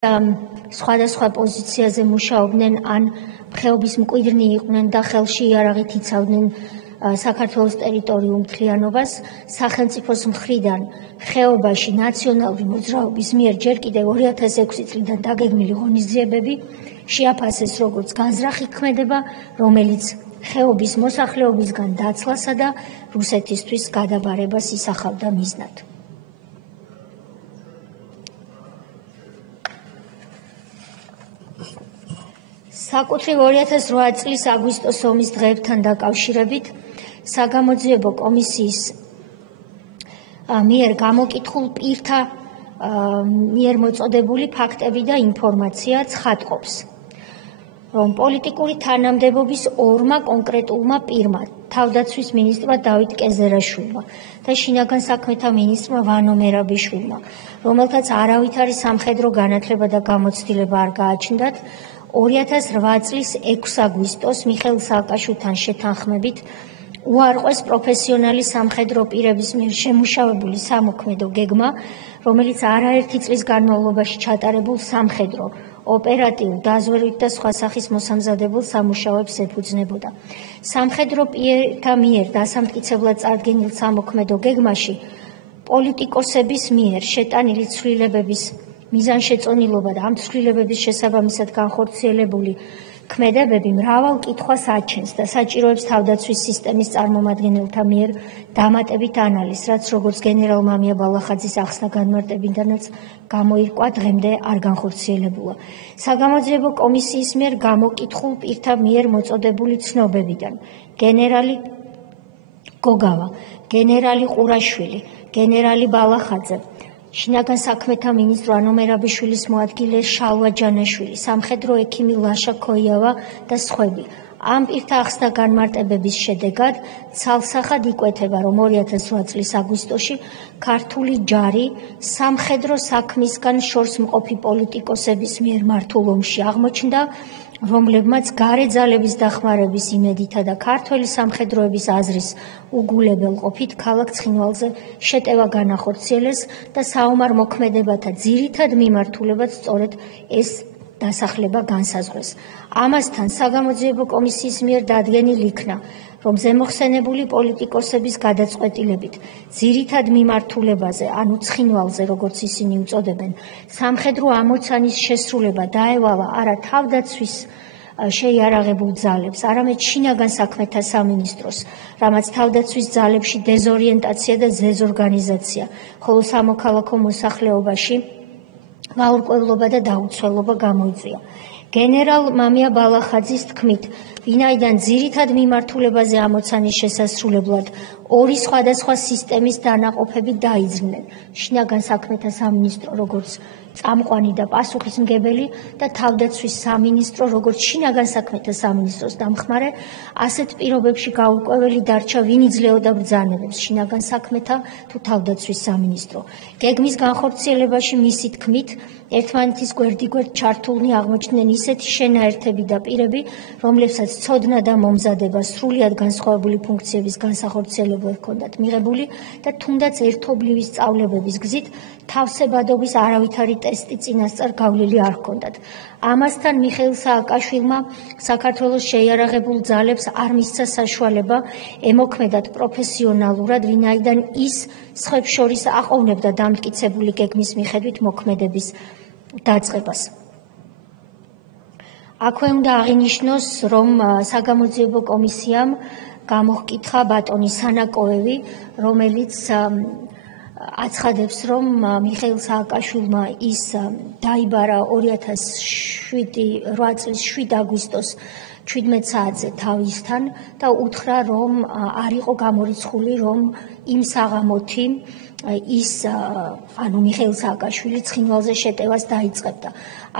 სხვადასხვა პოზიციაზე მუშაობდნენ ან ხეობის მკვიდრნი იყვნენ და ხელში იარაღით იცავდნენ საქართველოს ტერიტორიულ მთლიანობას, სახელმწიფოს მხრიდან ხეობაში ნაციონალური მოძრაობის მიერ ჯერ კიდევ 2006 წლიდან დაგეგმილი ღონისძიებები შეაფასეს როგორც განზრახი ქმედება, რომელიც ხეობის მოსახლეობისგან დაცლასა და რუსეთისთვის გადაბარებას ისახავდა მიზნად. საკუთრივ 2008 წლის აგვისტოს ომის დღეებთან დაკავშირებით საგამოძიებო კომისიის მიერ გამოკითხულ პირთა მიერ მოწოდებული ფაქტები და ინფორმაცია ცხადყოფს, რომ პოლიტიკური თანამდებობის ორმა კონკრეტულმა პირმა, თავდაცვის მინისტრმა დავით კეზერაშვილმა და შინაგან საქმეთა მინისტრმა ვანო მერაბიშვილმა, რომელთაც არავითარი სამხედრო განათლება და გამოცდილება არ გააჩნდათ, 2008 წლის 6 აგვისტოს მიხეილ სააკაშვილთან შეთანხმებით უარყვეს პროფესიონალი სამხედრო პირების მიერ შემუშავებული სამოქმედო გეგმა, რომელიც არაერთი წლის განმავლობაში ჩატარებულ სამხედრო, ოპერატიულ, დაზვერვით და სხვა სახის მოსამზადებელ სამუშაოებს ეფუძნებოდა. სამხედრო პირთა მიერ დასამტკიცებლად წარდგენილ სამოქმედო გეგმაში პოლიტიკოსების მიერ შეტანილი ცვლილებების მიზანშეწონილობა და ამ ცვლილებების შესაბამისად განხორციელებული ქმედებები მრავალ კითხვას აჩენს და საჭიროებს თავდაცვის სისტემის წარმომადგენელთა მიერ დამატებით ანალიზს, რაც როგორც გენერალ მამია ბალახაძის ახსნა განმარტებიდანაც გამოირკვა, დღემდე არ განხორციელებულა. საგამოძიებო კომისიის მიერ გამოკითხულ პირთა მიერ მოწოდებული ცნობებიდან გენერალი გოგავა, გენერალი ყურაშვილი, გენერალი ბალახაძე, შინაგან საქმეთა მინისტრო ვანო მერაბიშვილის მოადგილე შალვა ჯანაშვილი, სამხედრო ექიმი ლაშა ქოიავა და სხვები. ამ პირთა ახსნა განმარტებების შედეგად ცალსახად იკვეთება, რომ 2008 წლის აგვისტოში ქართული ჯარი სამხედრო საქმისგან შორს მყოფი პოლიტიკოსების მიერ მართულ ომში აღმოჩნდა, რომლებმაც გარე ძალების დახმარების იმედითა და ქართველი სამხედროების აზრის უგულებელ ყოფით ქალაქ ცხინვალზე შეტევა განახორციელეს და საომარ მოქმედებათა ძირითად მიმართულებად სწორედ ეს დასახლება განსაზღვრეს. ამასთან საგამოძიებო კომისიის მიერ დადგენილ იქნა, რომ ზემოხსენებული პოლიტიკოსების გადაწყვეტილებით ძირითად მიმართულებაზე, ანუ ცხინვალზე, როგორც ისინი უწოდებენ, სამხედრო ამოცანის შესრულება დაევალა არა თავდაცვის შეიარაღებულ ძალებს, არამედ შინაგან საქმეთა სამინისტროს, რამაც თავდაცვის ძალებში დეზორიენტაცია და დეზორგანიზაცია, ხოლო სამოქალაქო მოსახლეობაში გაურკვევლობა და დაუცველობა გამოიწვია. გენერალ მამია ბალახაძის თქმით, ვინაიდან ძირითად მიმართულებაზე ამოცანის შესასრულებლად ორი სხვადასხვა სისტემის დანაყოფები დაიძრნენ, შინაგან საქმეთა სამინისტრო როგორც წამყვანი და პასუხისმგებელი და თავდაცვის სამინისტრო როგორც შინაგან საქმეთა სამინისტროს დამხმარე, ასეთ პირობებში გაურკვეველი დარჩა ვინ იძლეოდა ბრძანებებს, შინაგან საქმეთა თუ თავდაცვის სამინისტრო. გეგმის განხორციელებაში მისი თქმით, ერთმანეთის გვერდიგვერდ ჩართულნი აღმოჩნდნენ ისეთი შენაერთები და პირები, რომლებსაც ცოდნა და მომზადება სრულიად განსხვავებული ფუნქციების განსახორციელებელ ჰქონდათ მიღებული და თუნდაც ერთობლივი სწავლებების გზით თავსებადობის არავითარი ტესტი წინასწარ გავლილი არ ჰქონდათ. ამასთან მიხეილ სააკაშვილმა საქართველოს შეიარაღებულ ძალებს არ მისცა საშუალება ემოქმედათ პროფესიონალურად, ვინაიდან ის სხვებს შორის აყოვნებდა დამტკიცებული გეგმის მიხედვით მოქმედების დაწყებას. აქვე უნდა აღინიშნოს, რომ საგამოძიებო კომისიამ გამოჰკითხა ბატონი სანაკოევი, რომელიც აცხადებს, რომ მიხეილ სააკაშვილმა ის დაიბარა 2008 წლის 7 აგვისტოს 17 საათზე თავისთან და უთხრა, რომ არ იყო გამორიცხული, რომ იმ საღამოთი ის, ანუ მიხეილ სააკაშვილი ცხინვალზე შეტევას დაიწყებდა.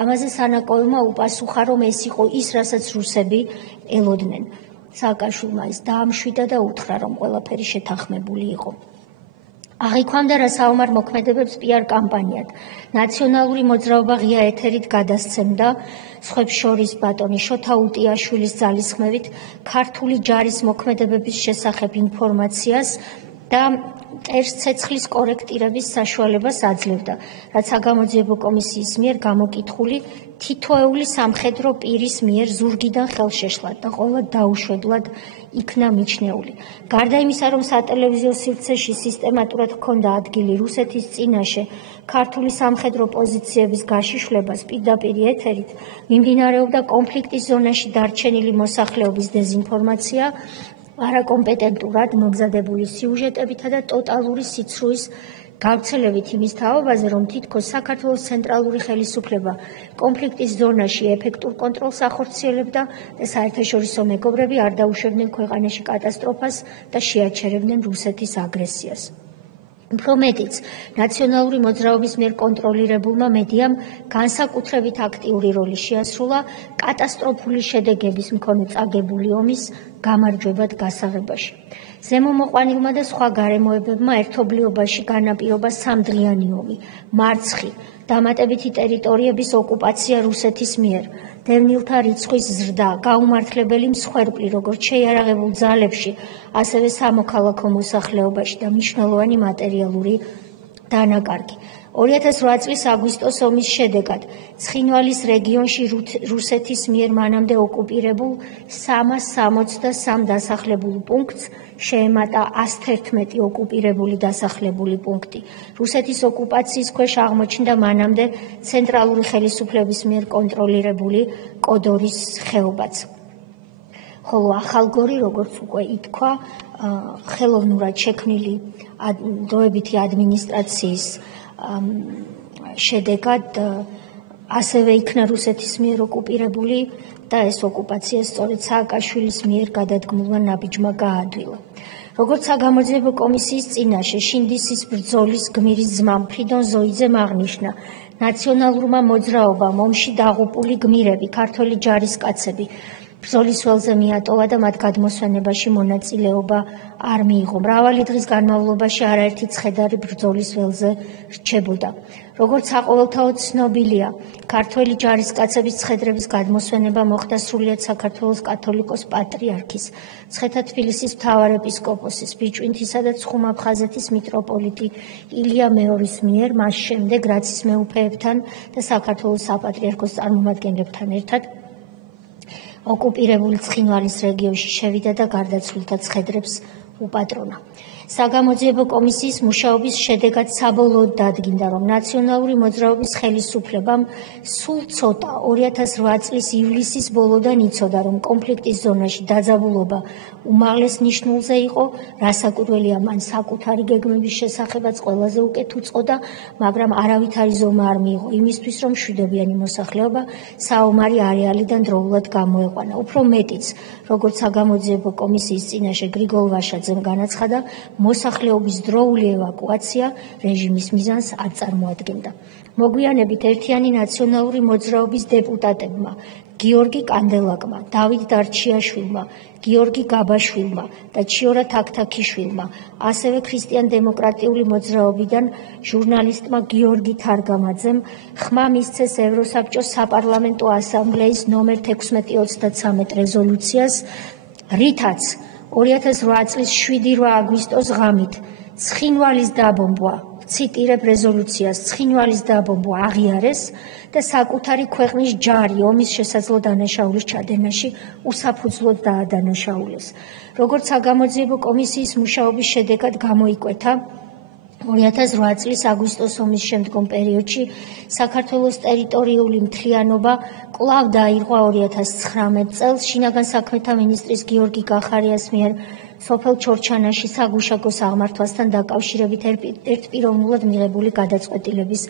ამაზე სანაკოევმა უპასუხა, რომ ეს იყო ის, რასაც რუსები ელოდნენ. სააკაშვილმა ეს დაამშვიდა და უთხრა, რომ ყველაფერი შეთანხმებული იყო. აღიქვამდა რა საომარ მოქმედებებს PR კამპანიად. ნაციონალური მოძრაობა ღია ეთერით გადასცემდა, სხვებს შორის ბატონი შოთა უტიაშვილის ძალისხმევით, ქართული ჯარის მოქმედებების შესახებ ინფორმაციას და მტერს ცეცხლის კორექტირების საშუალებას აძლევდა, რაც საგამოძიებო კომისიის მიერ გამოკითხული თითოეული სამხედრო პირის მიერ ზურგიდან ხელშეშლად და ყოველ დაუშვებლად იქნა მიჩნეული. გარდა იმისა, რომ სატელევიზიო სივრცეში სისტემატურად ჰქონდა ადგილი რუსეთის წინაშე ქართული სამხედრო პოზიციების გაშიშვლებას პირდაპირ ეთერით, მიმდინარეობდა კონფლიქტის ზონაში დარჩენილი მოსახლეობის დეზინფორმაცია, არაკომპეტენტურად მომზადებული სიუჟეტებითა და ტოტალური სიცრუის გავრცელებით იმის თაობაზე, რომ თითქოს საქართველოს ცენტრალური ხელისუფლება კონფლიქტის ზონაში ეფექტურ კონტროლს ახორციელებდა და საერთაშორისო მეგობრები არ დაუშვებდნენ ქვეყანაში კატასტროფას და შეაჩერებდნენ რუსეთის აგრესიას. უფრო მეტიც, ნაციონალური მოძრაობის მიერ კონტროლირებულმა მედიამ განსაკუთრებით აქტიური როლი შეასრულა კატასტროფული შედეგების მქონე წაგებული ომის გამარჯვებად გასაღებაში. ზემომოყვანილმა და სხვა გარემოებებმა ერთობლიობაში განაპირობა სამდღიანი ომი, მარცხი, დამატებითი ტერიტორიების ოკუპაცია რუსეთის მიერ, დევნილთა რიცხვის ზრდა, გაუმართლებელი მსხვერპლი როგორც შეიარაღებულ ძალებში, ასევე სამოქალაქო მოსახლეობაში და მნიშვნელოვანი მატერიალური დანაკარგი. 2008 წლის აგვისტოს ომის შედეგად ცხინვალის რეგიონში რუსეთის მიერ მანამდე ოკუპირებულ 363 დასახლებულ პუნქტს შეემატა 111 ოკუპირებული დასახლებული პუნქტი. რუსეთის ოკუპაციის ქვეშ აღმოჩნდა მანამდე ცენტრალური ხელისუფლების მიერ კონტროლირებული კოდორის ხეობაც. ხოლო ახალგორი, როგორც უკვე ითქვა, ხელოვნურად შექმნილი დროებითი ადმინისტრაციის შედეგად ასევე იქნა რუსეთის მიერ ოკუპირებული და ეს ოკუპაცია სწორედ სააკაშვილის მიერ გადადგმულმა ნაბიჯმა გაადვილა. როგორც საგამოძიებო კომისიის წინაშე შინდისის ბრძოლის გმირის ძმამ ფრიდონ ზოიძემ აღნიშნა, ნაციონალურმა მოძრაობამ ომში დაღუპული გმირები, ქართველი ჯარისკაცები ბრძოლის ველზე მიატოვა და მათ გადმოსვენებაში მონაწილეობა არ მიიღო. მრავალი დღის განმავლობაში არაერთი ცხედარი ბრძოლის ველზე რჩებოდა. როგორც საყოველთაოდ ცნობილია, ქართველი ჯარისკაცების ცხედრების გადმოსვენება მოხდა სრულიად საქართველოს კათოლიკოს პატრიარქის, მცხეთა თბილისის მთავარეპისკოპოსის, ბიჭვინთისა და ცხუმ-აფხაზეთის მიტროპოლიტი ილია მეორის მიერ, მას შემდეგ რაცის მეუფეებთან და საქართველოს საპატრიარქოს წარმომადგენლებთან ერთად ოკუპირებული ცხინვალის რეგიონში შევიდა და გარდაცვლილთა ცხედრებს უპატრონა. საგამოძიებო კომისიის მუშაობის შედეგად საბოლოოდ დადგინდა, რომ ნაციონალური მოძრაობის ხელისუფლებამ სულ ცოტა 2008 წლის ივლისის ბოლოდან იცოდა, რომ კონფლიქტის ზონაში დაძაბულობა უმაღლეს ნიშნულზე იყო, რასაკვირველია, მან საკუთარი გეგმების შესახებაც ყველაზე უკეთ უწყოდა, მაგრამ არავითარი ზომა არ მიიღო იმისთვის, რომ მშვიდობიანი მოსახლეობა საომარი არეალიდან დროულად გამოეყვანა. უფრო მეტიც, როგორც საგამოძიებო კომისიის წინაშე გრიგოლ ვაშაძემ განაცხადა, მოსახლეობის დროული ევაკუაცია რეჟიმის მიზანს არ წარმოადგენდა. მოგვიანებით ერთიანი ნაციონალური მოძრაობის დეპუტატებმა გიორგი კანდელაკმა, დავით დარჩიაშვილმა, გიორგი გაბაშვილმა და ჩიორა თაქთაქიშვილმა, ასევე ქრისტიან-დემოკრატიული მოძრაობიდან ჟურნალისტმა გიორგი თარგამაძემ ხმა მისცეს ევროსაბჭოს საპარლამენტო ასამბლეის ნომერ 1633 რეზოლუციას, რითაც 2008 წლის 7 აგვისტოს ღამით ცხინვალის დაბომბვა, ციტირებ რეზოლუციას, ცხინვალის დაბომბვა აღიარეს და საკუთარი ქვეყნის ჯარი ომის შესაძლო დანაშაულის ჩადენაში უსაფუძვლოდ დაადანაშაულეს. როგორც საგამოძიებო კომისიის მუშაობის შედეგად გამოიკვეთა, 2008 წლის აგვისტოს ომის შემდგომ პერიოდში საქართველოს ტერიტორიული მთლიანობა კვლავ დაირღვა 2019 წელს შინაგან საქმეთა მინისტრის გიორგი გახარიას მიერ სოფელ ჩორჩანაში საგუშაგოს აღმართვასთან დაკავშირებით ერთპიროვნულად მიღებული გადაწყვეტილების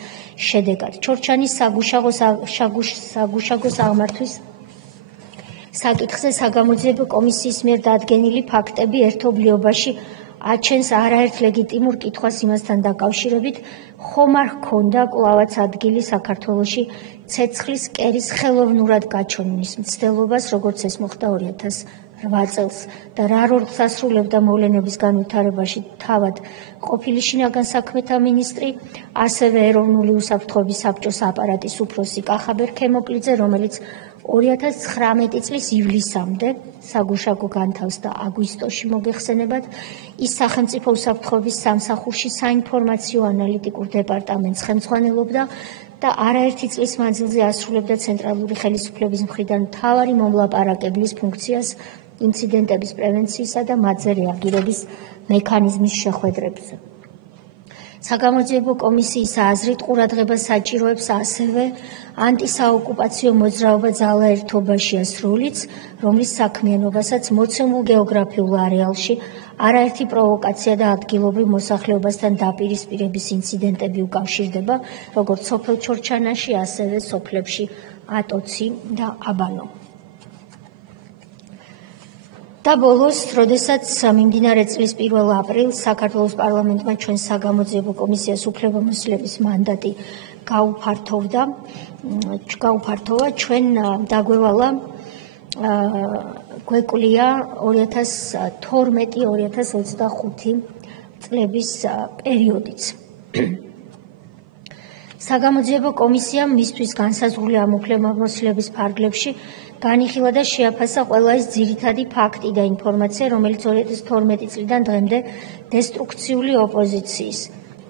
შედეგად. ჩორჩანის საგუშაგოს აღმართვის საკითხზე საგამოძიებო კომისიის მიერ დადგენილი ფაქტები ერთობლიობაში აჩენს არაერთ ლეგიტიმურ კითხვას იმასთან დაკავშირებით, ხომ არ ჰქონდა კვლავაც ადგილი საქართველოში ცეცხლის კერის ხელოვნურად გაჩონის მცდელობას, როგორც ეს მოხდა 8 წელს და რა როლს ასრულებდა მოვლენების განვითარებაში თავად ყოფილი შინაგან საქმეთა მინისტრი, ასევე ეროვნული უსაფრთხოების საბჭოს აპარატის უფროსი კახაბერ ქემოკლიძე, რომელიც 2019 წლის ივლისამდე საგუშაგო განთავს და აგვისტოში მოგეხსენებათ, ის სახელმწიფო უსაფრთხოების სამსახურში საინფორმაციო ანალიტიკურ დეპარტამენტს ხელმძღვანელობდა და არაერთი წლის მანძილზე ასრულებდა ცენტრალური ხელისუფლების მხრიდან მთავარი მომლაპარაკებლის ფუნქციას ინციდენტების პრევენციისა და მათზე რეაგირების მექანიზმის შეხვედრებზე. საგამოძიებო კომისიის აზრით ყურადღება საჭიროებს ასევე ანტისაოკუპაციო მოძრაობა ძალაერთობაშია სრულიც, რომლის საქმიანობასაც მოცემულ გეოგრაფიულ არეალში არაერთი პროვოკაცია და ადგილობრივ მოსახლეობასთან დაპირისპირების ინციდენტები უკავშირდება, როგორც სოფელ ჩორჩანაში, ასევე სოფლებში ატოცი და აბანო. და ბოლოს, როდესაც მიმდინარე წლის 1 აპრილს საქართველოს პარლამენტმა ჩვენს საგამოძიებო კომისიას უფლებამოსილების მანდატი გაუფართოვა, ჩვენ დაგვევალა გვეკვლია 2012-2025 წლების პერიოდიც. საგამოძიებო კომისიამ მისთვის განსაზღვრული ამ უფლებამოსილების ფარგლებში განიხილა და შეაფასა ყველა ის ძირითადი ფაქტი და ინფორმაცია, რომელიც 2012 წლიდან დღემდე დესტრუქციული ოპოზიციის,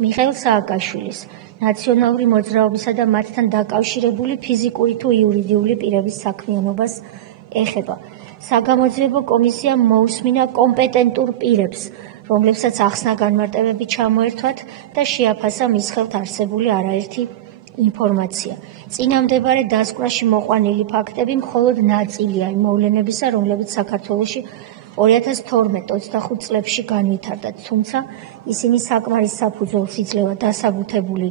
მიხეილ სააკაშვილის, ნაციონალური მოძრაობისა და მათთან დაკავშირებული ფიზიკური თუ იურიდიული პირების საქმიანობას ეხება. საგამოძიებო კომისიამ მოусმინა კომპეტენტურ პირებს, რომლებსაც ახსნა განმარტებები ჩამოერთვათ და შეაფასა მის ხელთ არსებული არაერთი ინფორმაცია. წინამდებარე დასკვნაში მოყვანილი ფაქტები მხოლოდ ნაწილია იმ მოვლენებისა, რომლებიც საქართველოში 2012-25 წლებში განვითარდა, თუმცა ისინი საკმარის საფუძველს იძლევა დასაბუთებული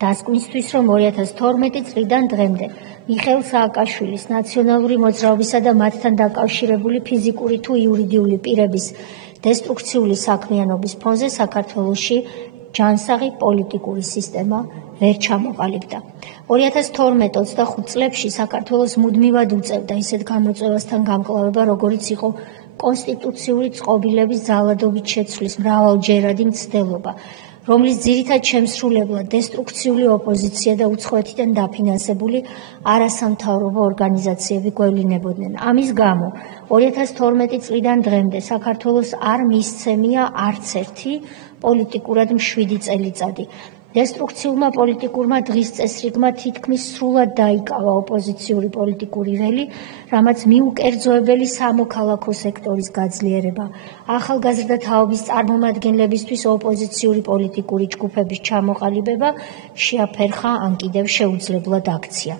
დასკვნისთვის, რომ 2012 წლიდან დღემდე მიხეილ სააკაშვილის, ნაციონალური მოძრაობისა და მათთან დაკავშირებული ფიზიკური თუ იურიდიული პირების დესტრუქციული საქმიანობის ფონზე საქართველოში ჯანსაღი პოლიტიკური სისტემა ვერ ჩამოყალიბდა. 2012-25 წლებში საქართველოს მუდმივად უწევდა ისეთ გამოწვევასთან გამკლავება, როგორიც იყო კონსტიტუციური წყობილების ძალადობით შეცვლის მრავალჯერადი მცდელობა, რომლის ძირითად შემსრულებლად დესტრუქციული ოპოზიცია და უცხოეთიდან დაფინანსებული არასამთავრობო ორგანიზაციები გვევლინებოდნენ. ამის გამო 2012 წლიდან დღემდე საქართველოს არ მისცემია არც ერთი პოლიტიკურად მშვიდი წელიწადი. დესტრუქციულმა პოლიტიკურმა დღის წესრიგმა თითქმის სრულად დაიკავა ოპოზიციური პოლიტიკური ველი, რამაც მიუკერძოებელი სამოქალაქო სექტორის გაძლიერება, ახალგაზრდა თაობის წარმომადგენლებისთვის ოპოზიციური პოლიტიკური ჯგუფების ჩამოყალიბება შეაფერხა ან კიდევ შეუძლებლად აქცია.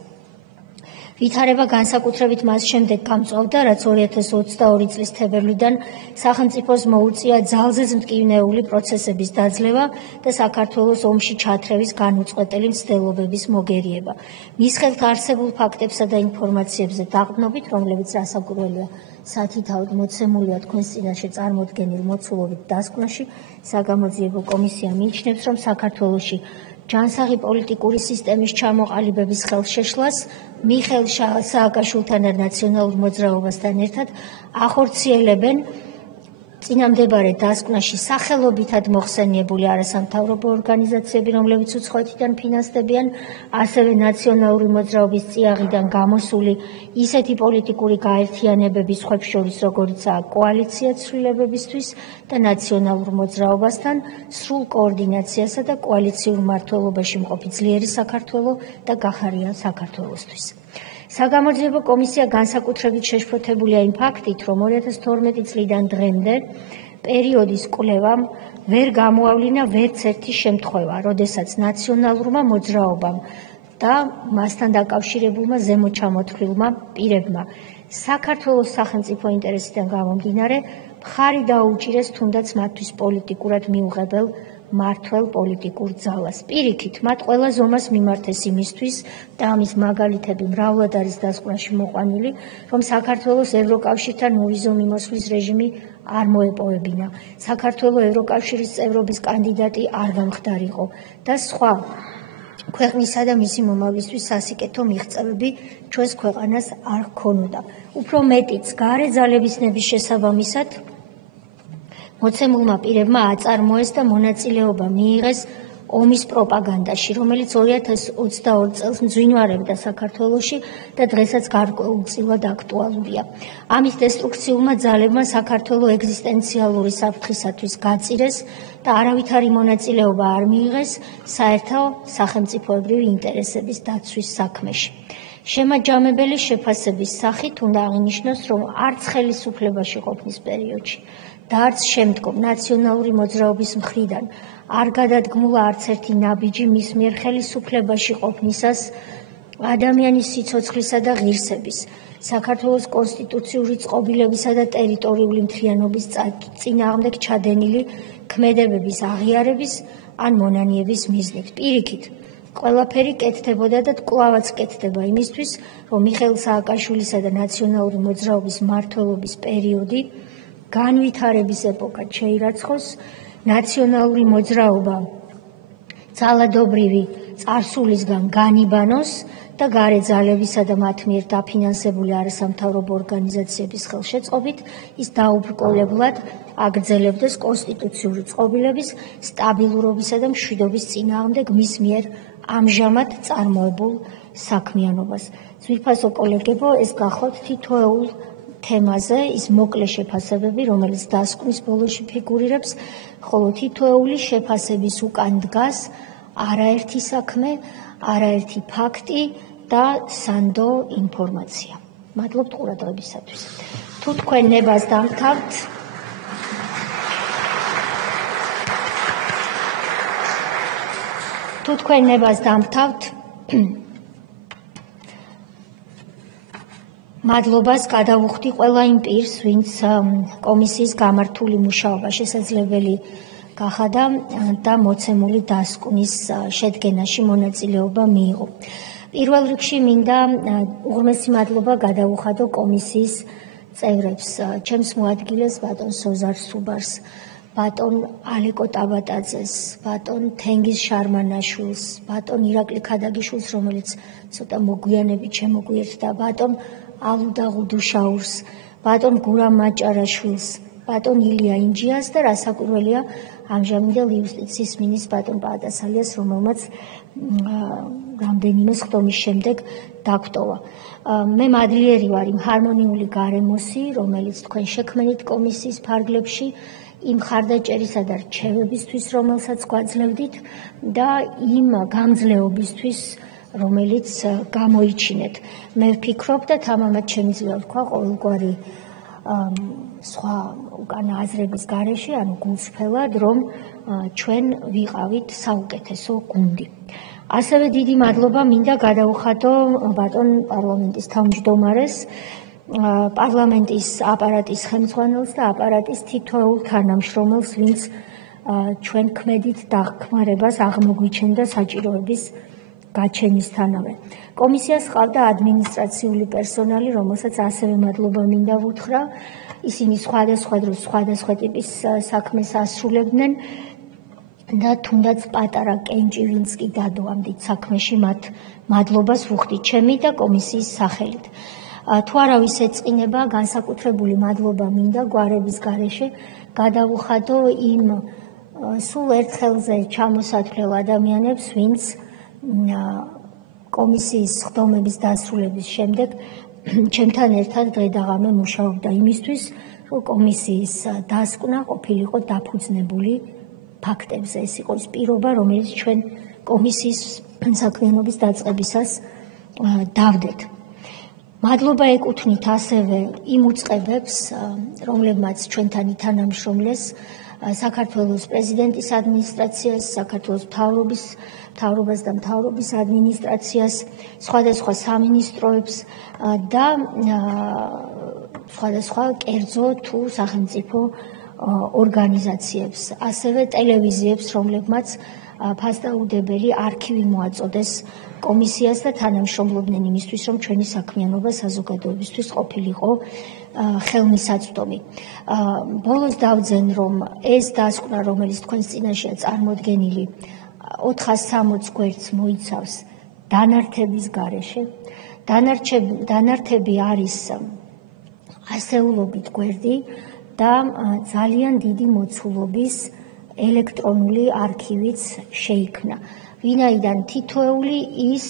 ვითარება განსაკუთრებით მას შემდეგ გამწვავდა, რაც 2022 წლის თებერვლიდან სახელმწიფოს მოუწია ძალზედ მტკივნეული პროცესების დაძლევა და საქართველოს ომში ჩათრევის განუწყვეტელი მცდელობების მოგერიება. მის ხელთ არსებულ ფაქტებსა და ინფორმაციებზე დაყრდნობით, რომლებიც რასაკვირველია სათითაოდ მოცემულია თქვენს წინაშე წარმოდგენილ მოცულობით დასკვნაში, საგამოძიებო კომისია მიიჩნევს, რომ საქართველოში ჯანსაღი პოლიტიკური სისტემის ჩამოყალიბების ხელშეშლას მიხეილ სააკაშვილთან და ნაციონალურ მოძრაობასთან ერთად ახორციელებენ წინამდებარე დასკვნაში სახელობითად მოხსენიებული არასამთავრობო ორგანიზაციები, რომლებიც უცხოეთიდან ფინანსდებიან, ასევე ნაციონალური მოძრაობის წიაღიდან გამოსული ისეთი პოლიტიკური გაერთიანებები სხვებს შორის, როგორიცაა კოალიცია ცვლილებებისთვის და ნაციონალურ მოძრაობასთან სრულ კოორდინაციასა და კოალიციურ მმართველობაში მყოფი ძლიერი საქართველო და გახარია საქართველოსთვის. საგამოძიებო კომისია განსაკუთრებით შეშფოთებულია იმ ფაქტით, რომ 2012 წლიდან დღემდე პერიოდის კვლევამ ვერ გამოავლინა ვერც ერთი შემთხვევა, როდესაც ნაციონალურმა მოძრაობამ და მასთან დაკავშირებულმა ზემოჩამოთვლილმა პირებმა საქართველოს სახელმწიფო ინტერესიდან გამომდინარე მხარი დაუჭირეს თუნდაც მათთვის პოლიტიკურად მიუღებელ მართლ პოლიტიკურ ძალას. პირიქით, მათ ყველა ზომას მიმართეს იმისთვის და ამის მაგალითები მრავლად არის დასკვნაში მოყვანილი, რომ საქართველოს ევროკავშირთან მოვიზო მიმოსვლის რეჟიმი არ მოეპოვებინა, საქართველოს ევროკავშირის წევრობის კანდიდატი არ გამხდარიყო და სხვა ქვეყნისა და მისი მომავლისთვის სასიკეთო მიღწევები ჩვენს ქვეყანას არ ჰქონოდა. უფრო მეტიც, გარე ძალების ნების შესაბამისად მოცემულმა პირებმა აწარმოეს და მონაწილეობა მიიღეს ომის პროპაგანდაში, რომელიც 2022 წელს მძვინვარებდა საქართველოში და დღესაც გარკვეულწილად აქტუალურია. ამის დესტრუქციულმა ძალებმა საქართველოს ეგზისტენციალური საფრთხისათვის გაწირეს და არავითარი მონაწილეობა არ მიიღეს საერთო სახელმწიფოებრივი ინტერესების დაცვის საქმეში. შემაჯამებელი შეფასების სახით უნდა აღინიშნოს, რომ არც ხელისუფლებაში ყოფნის პერიოდში და არც შემდგომ ნაციონალური მოძრაობის მხრიდან არ გადადგმულა არც ერთი ნაბიჯი მის მიერ ხელისუფლებაში ყოფნისას ადამიანის სიცოცხლისა და ღირსების, საქართველოს კონსტიტუციური წყობილებისა და ტერიტორიული მთლიანობის წინააღმდეგ ჩადენილი ქმედებების აღიარების ან მონანიების მიზნით. პირიქით, ყველაფერი კეთდებოდა და კვლავაც კეთდება იმისთვის, რომ მიხეილ სააკაშვილისა და ნაციონალური მოძრაობის მმართველობის პერიოდი განვითარების ეპოქად შეირაცხოს, ნაციონალური მოძრაობა ძალადობრივი წარსულისგან განიბანოს და გარე ძალებისა და მათ მიერ დაფინანსებული არასამთავრობო ორგანიზაციების ხელშეწყობით ის დაუბრკოლებლად აგრძელებდეს კონსტიტუციური წყობილების, სტაბილურობისა და მშვიდობის წინააღმდეგ მის მიერ ამჟამად წარმოებულ საქმიანობას. ძვირფასო კოლეგებო, ეს გახოთ თითოეულ თემაზე ის მოკლე შეფასებები, რომელიც დასკვნის ბოლოში ფიგურირებს, ხოლო თითოეული შეფასების უკან დგას არაერთი საქმე, არაერთი ფაქტი და სანდო ინფორმაცია. მადლობთ ყურადღებისათვის. თუ თქვენ ნებას დამთავრთ, მადლობას გადავუხდი ყველა იმ პირს, ვინც კომისიის გამართული მუშაობა შესაძლებელი გახადა და მოცემული დასკვნის შედგენაში მონაწილეობა მიიღო. პირველ რიგში მინდა უღრმესი მადლობა გადავუხადო კომისიის წევრებს, ჩემს მოადგილეს ბატონ სოზარ სუბარს, ბატონ ალეკო ტაბატაძეს, ბატონ თენგიზ შარმანაშვილს, ბატონ ირაკლი ქადაგიშვილს, რომელიც ცოტა მოგვიანებით შემოგვიერთდა, ბატონ ალუდა ღუდუშაურს, ბატონ გურამ მაჭარაშვილს, ბატონ ილია ინჯიას და რასაკვირველია ამჟამინდელ იუსტიციის მინისტრს ბატონ პაატასალიას, რომელმაც რამდენიმე სხდომის შემდეგ დაგვტოვა. მე მადლიერი ვარ იმ ჰარმონიული გარემოსი, რომელიც თქვენ შექმნით კომისიის ფარგლებში, იმ ხარდაჭერისა და რჩევებისთვის, რომელსაც გვაძლევდით და იმ გამძლეობისთვის, რომელიც გამოიჩინეთ. მე ვფიქრობ და თამამად შემიძლია ვთქვა ყოველგვარი სხვა უკანა აზრების გარეშე, ანუ გულწრფელად, რომ ჩვენ ვიყავით საუკეთესო გუნდი. ასევე დიდი მადლობა მინდა გადავუხადო ბატონ პარლამენტის თავმჯდომარეს, პარლამენტის აპარატის ხელმძღვანელს და აპარატის თითოეულ თანამშრომელს, ვინც ჩვენ ქმედით დახმარებას აღმოგვიჩენდა საჭიროების გაჩენისთანავე. კომისიას ჰყავდა ადმინისტრაციული პერსონალი, რომელსაც ასევე მადლობა მინდა ვუთხრა. ისინი სხვადასხვა დროს სხვადასხვა ტიპის საქმეს ასრულებდნენ და თუნდაც პატარა კენჭი, ვინც კი დადო ამ დიდ საქმეში, მათ მადლობას ვუხდი ჩემი და კომისიის სახელით. თუ არავის ეწყინება, განსაკუთრებული მადლობა მინდა გვარების გარეშე გადავუხადო იმ სულ ერთ ხელზე ჩამოსათვლელ ადამიანებს, ვინც კომისიის სხდომების დასრულების შემდეგ ჩემთან ერთად დღე და ღამე მუშაობდა იმისთვის, რომ კომისიის დასკვნა ყოფილიყო დაფუძნებული ფაქტებზე. ეს იყო ის პირობა, რომელიც ჩვენ კომისიის საქმიანობის დაწყებისას დავდეთ. მადლობა ეკუთვნით ასევე იმ უწყებებს, რომლებმაც ჩვენთან ითანამშრომლეს, საქართველოს პრეზიდენტის ადმინისტრაციას, საქართველოს მთავრობას და მთავრობის ადმინისტრაციას, სხვადასხვა სამინისტროებს და სხვადასხვა კერძო თუ სახელმწიფო ორგანიზაციებს, ასევე ტელევიზიებს, რომლებმაც ფასდაუდებელი არქივი მოაწოდეს კომისიას და თანამშრომლობდნენ იმისთვის, რომ ჩვენი საქმიანობა საზოგადოებისთვის ყოფილიყო ხელმისაწვდომი. ბოლოს დავძენ, რომ ეს დასკვნა, რომელიც თქვენს წინაშეა წარმოდგენილი, 460 გვერდს მოიცავს დანართების გარეშე. დანართები არის ასეულობით გვერდი და ძალიან დიდი მოცულობის ელექტრონული არქივიც შეიქმნა. ვინაიდან თითოეული ის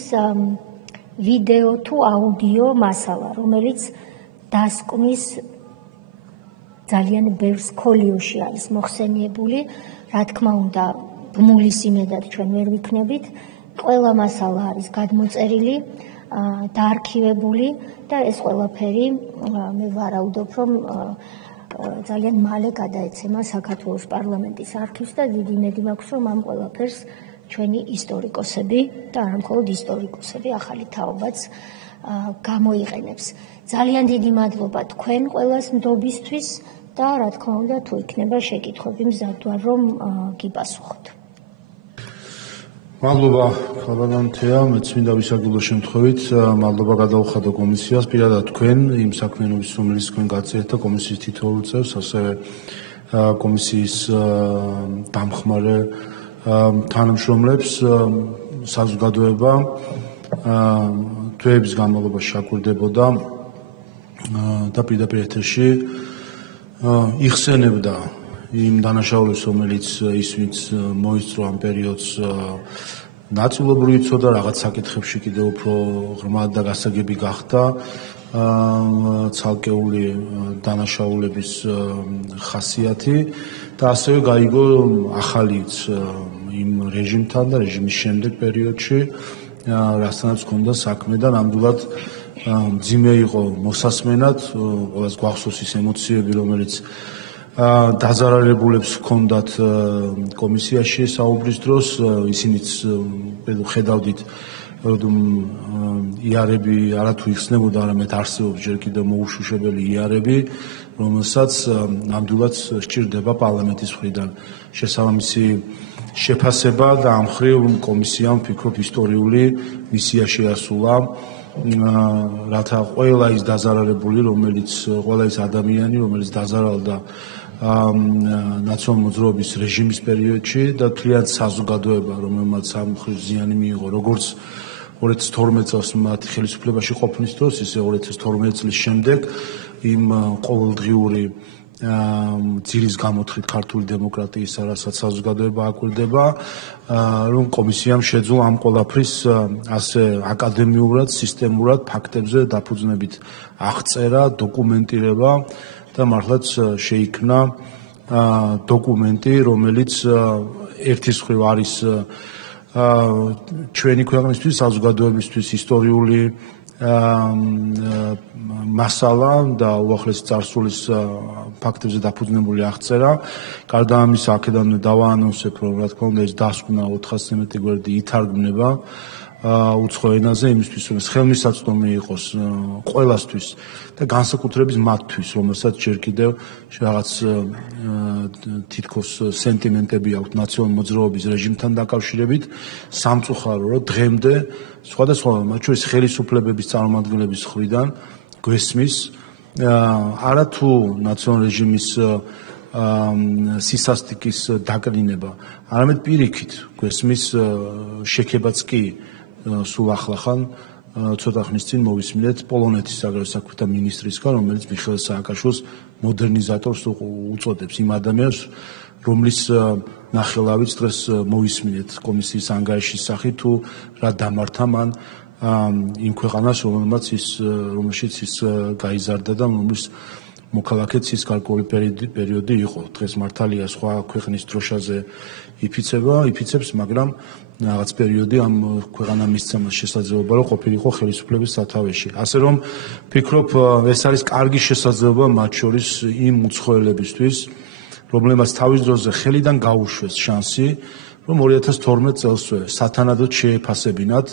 ვიდეო თუ აუდიო მასალა, რომელიც დასკვნის ძალიან ბევრ სქოლიოში არის მოხსენიებული, რა თქმა უნდა, ბმულის იმედად ჩვენ ვერ ვიქნებით. ყველა მასალა არის გადმოწერილი, დაარქივებული და ეს ყველაფერი მე ვარაუდობ, რომ ძალიან მალე გადაეცემა საქართველოს პარლამენტის არქივს და დიდი იმედი მაქვს, რომ ამ ყველაფერს ჩვენი ისტორიკოსები და არა მხოლოდ ისტორიკოსები, ახალი თაობაც გამოიყენებს. ძალიან დიდი მადლობა თქვენ ყველას ნდობისთვის და რა თქმა უნდა, თუ იქნება შეკითხვები, მზადვარ რომ გიპასუხოთ. მადლობა ქალბატონთეა, მეც მინდა ვისაგულო შემთხვევით, მადლობა გადაუხადო კომისიას, პირადად თქვენ იმ საქმიანობის, რომელიც თქვენ გაწერთ და კომისიის თითოეულ წევრს, ასევე კომისიის დამხმარე თანამშრომლებს, საზოგადოება თვეების განმავლობაში აკვირდებოდა და პირდაპირ ეთერში იხსენებდა იმ დანაშაულებს, რომელიც ისვით მოისწრო ამ პერიოდს ნაწილობრივ იცოდა, რაღაც საკითხებში კიდევ უფრო ღრმად და გასაგები გახდა ცალკეული დანაშაულების ხასიათი და ასევე გაიგო ახალიც იმ რეჟიმთან და რეჟიმის შემდეგ პერიოდში, რასთანაც ჰქონდა საქმე და ნამდვილად მძიმე იყო მოსასმენად, ყველას გვახსოვს ის ემოციები, რომელიც დაზარალებულებს ჰქონდათ კომისიაში საუბრის დროს, ისინიც ხედავდით, რომ იარები არათუ იხსნებოდა, არამედ არსებობს ჯერ კიდევ მოუშუშებელი იარები, რომელსაც ნამდვილად სჭირდება პარლამენტის მხრიდან შესაბამისი შეფასება და ამ მხრივ კომისიამ ვფიქრობ ისტორიული მისია შეასრულა, რათა ყველა ის დაზარალებული, ყველა ის ადამიანი, რომელიც დაზარალდა ნაციონალურ მოძრაობის რეჟიმის პერიოდში და თლიანად საზოგადოება, რომელმაც ამ მხრივ ზიანი მიიღო, როგორც 2012 წელს მათი ხელისუფლებაში ყოფნის დროს, ისე 2012 წლის შემდეგ იმ ყოველდღიური ძირის გამოთხრით ქართული დემოკრატიისა, რასაც საზოგადოება აკვირდება, რომ კომისიამ შეძლო ამ ყველაფრის ასე აკადემიურად, სისტემურად, ფაქტებზე დაფუძნებით აღწერა, დოკუმენტირება და მართლაც შეიქმნა დოკუმენტი, რომელიც ერთის მხრივ არის ჩვენი ქვეყნისთვის, საზოგადოებისთვის ისტორიული მასალა და უახლესი წარსულის ფაქტებზე დაფუძნებული აღწერა. გარდა ამისა, აქედან დავაანონსებ, რომ რა თქმა უნდა ეს დასკვნა 400 გვერდი ითარგმნება უცხო ენაზე, იმისთვის, რომ ხელმისაწვდომი იყოს ყველასთვის და განსაკუთრებით მათთვის, რომელსაც ჯერ კიდევ რაღაც თითქოს სენტიმენტები აქვთ ნაციონალურ მოძრაობის რეჟიმთან დაკავშირებით, სამწუხარო, რომ დღემდე სხვადასხვა, მათ შორის ხელისუფლებების წარმომადგენლების მხრიდან გვესმის არათუ ნაციონალურ რეჟიმის სისასტიკის დაკნინება, არამედ პირიქით გვესმის შექებაც კი სულ ახლახან ცოტა ხნის წინ მოვისმინეთ პოლონეთის საგარეო საქმეთა მინისტრისგან, რომელიც მიხეილ სააკაშვილს მოდერნიზატორს უწოდებს, იმ ადამიანს, რომლის ნახელავიც დღეს მოვისმინეთ კომისიის ანგარიშის სახით, თუ რა დამართა მან იმ ქვეყანას, რომელშიც ის გაიზარდა და რომლის მოქალაქეც ის გარკვეული პერიოდი იყო. დღეს მართალია სხვა ქვეყნის დროშაზე იფიცებს, მაგრამ რაღაც პერიოდი ამ ქვეყანამ მისცა შესაძლებლობა, რომ ყოფილიყო ხელისუფლების სათავეში. ასე რომ ვფიქრობ, ეს არის კარგი შესაძლებლობა მათ შორის იმ უცხოელებისთვის, რომლებმაც თავის დროზე ხელიდან გაუშვეს შანსი, რომ 2012 წელსვე სათანადოდ შეეფასებინათ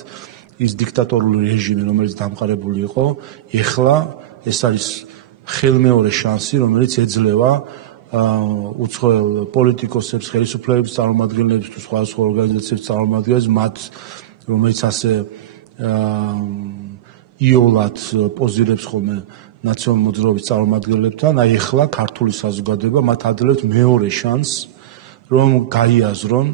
ის დიქტატორული რეჟიმი, რომელიც დამყარებული იყო, ეხლა ეს არის ხელმეორე შანსი, რომელიც ეძლევა უცხოელ პოლიტიკოსებს, ხელისუფლებების წარმომადგენლებს თუ სხვადასხვა ორგანიზაციების წარმომადგენლებს, მათ, რომელიც ასე იოლად პოზირებს ხოლმე ნაციონალურ მოძრაობის წარმომადგენლებთან, აი ეხლა ქართული საზოგადოება მათ ადლევთ მეორე შანსს, რომ გაიაზრონ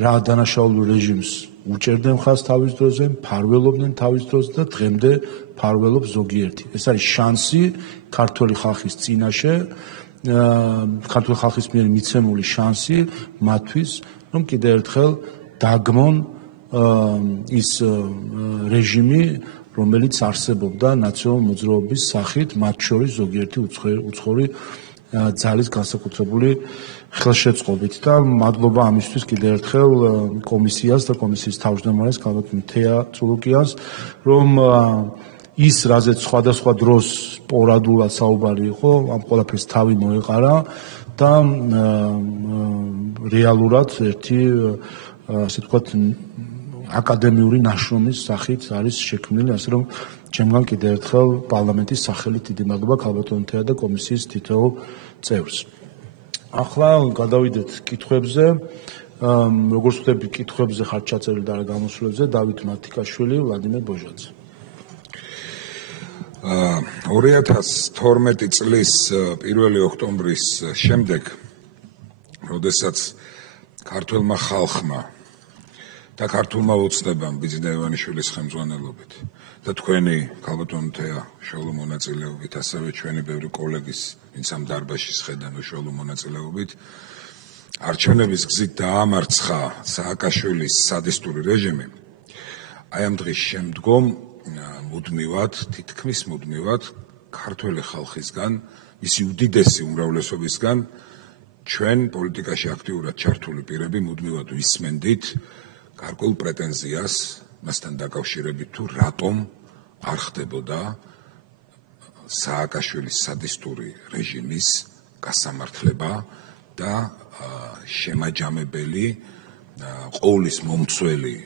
რა დანაშაულულ რეჟიმს უჭერდნენ ხაზს თავის დროზე, ფარველობდნენ თავის დროზე და დღემდე ფარველობს ზოგიერთი. ეს არის შანსი ქართული ხალხის წინაშე, ქართული ხალხის მიერ მიცემული შანსი მათთვის, რომ კიდევ ერთხელ დაგმონ ის რეჟიმი, რომელიც არსებობდა ნაციონალურ მოძრაობის სახით, მათ შორის ზოგიერთი უცხოური ძალის განსაკუთრებული ხელშეწყობით და მადლობა ამისთვის კიდევ ერთხელ კომისიას და კომისიის თავმჯდომარეს ქალბატონ თეა წულუკიანს, რომ ის რაზეც სხვადასხვა დროს სპორადულად საუბარი იყო, ამ ყველაფერს თავი მოეყარა და რეალურად ერთი ასე ვთქვათ აკადემიური ნაშრომის სახით არის შექმნილი, ასე რომ ჩემგან კიდევ ერთხელ პარლამენტის სახელით დიდი მადლობა ქალბატონ თეა და კომისიის თითოეულ წევრს. ახლა გადავიდეთ კითხვებზე. როგორც ვთქვი, კითხვებზე ხართ ჩაწერილი და გამოსვლებზე დავით მათიკაშვილი, ვლადიმერ ბოჟაძე. 2012 წლის 1 ოქტომბრის შემდეგ, როდესაც ქართველმა ხალხმა და ქართულმა ოცნებამ ბიძინა ივანიშვილის ხელმძღვანელობით და თქვენი ქალბატონ თეა უშუალო მონაწილეობით, ასევე ჩვენი ბევრი კოლეგის, ვინც ამ დარბაზში შედან უშუალო მონაწილეობით, არჩევნების გზით დაამარცხა სააკაშვილის სადისტური რეჟიმი. აი ამ დღის შემდგომ მუდმივად, თითქმის მუდმივად ქართველი ხალხისგან, მისი უდიდესი უმრავლესობისგან ჩვენ პოლიტიკაში აქტიურად ჩართული პირები მუდმივად ვისმენდით გარკვეულ პრეტენზიას მასთან დაკავშირებით, თუ რატომ არ ხდებოდა სააკაშვილის სადისტური რეჟიმის გასამართლება და შემაჯამებელი ყოვლის მომცველი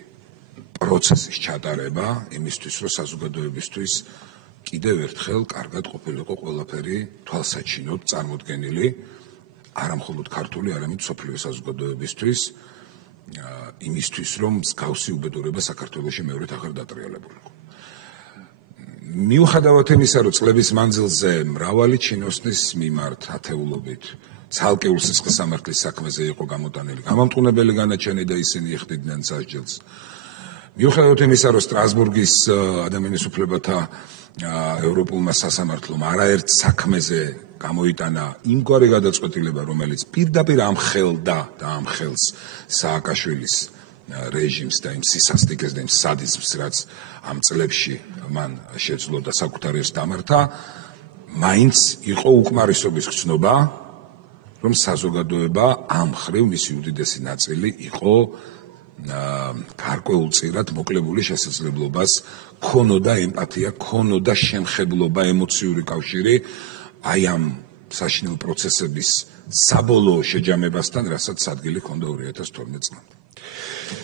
პროცესის ჩატარება იმისთვის, რომ საზოგადოებისთვის კიდევ ერთხელ კარგად ყოფილიყო ყველაფერი თვალსაჩინოდ წარმოდგენილი, არა მხოლოდ ქართული, არამედ მსოფლიო საზოგადოებისთვის, იმისთვის, რომ მსგავსი უბედურება საქართველოში მეორედ აღარ დატრიალებულიყო. მიუხედავად იმისა, რომ წლების მანძილზე მრავალი ჩინოსნის მიმართ ათეულობით ცალკეულ სისხლის სამართლის საქმეზე იყო გამოტანილი გამამტყუნებელი განაჩენი და ისინი იხდიდნენ სასჯელს. მიუხედავად იმისა, რომ სტრასბურგის ადამიანის უფლებათა ევროპულმა სასამართლომ არაერთ საქმეზე გამოიტანა იმგვარი გადაწყვეტილება, რომელიც პირდაპირ ამხელდა და ამხელს სააკაშვილის რეჟიმს და იმ სისასტიკეს და იმ სადიზმს, რაც ამ წლებში მან შეძლო და საკუთარ ერს დამართა, მაინც იყო უკმარისობის გრძნობა, რომ საზოგადოება ამ მხრივ მისი უდიდესი ნაწილი იყო გარკვეულწილად მოკლებული შესაძლებლობას, ქონოდა ემპათია, ქონოდა შემხებლობა, ემოციური კავშირი აი ამ საშინელ პროცესების საბოლოო შეჯამებასთან, რასაც ადგილი ჰქონდა 2012 წლამდე.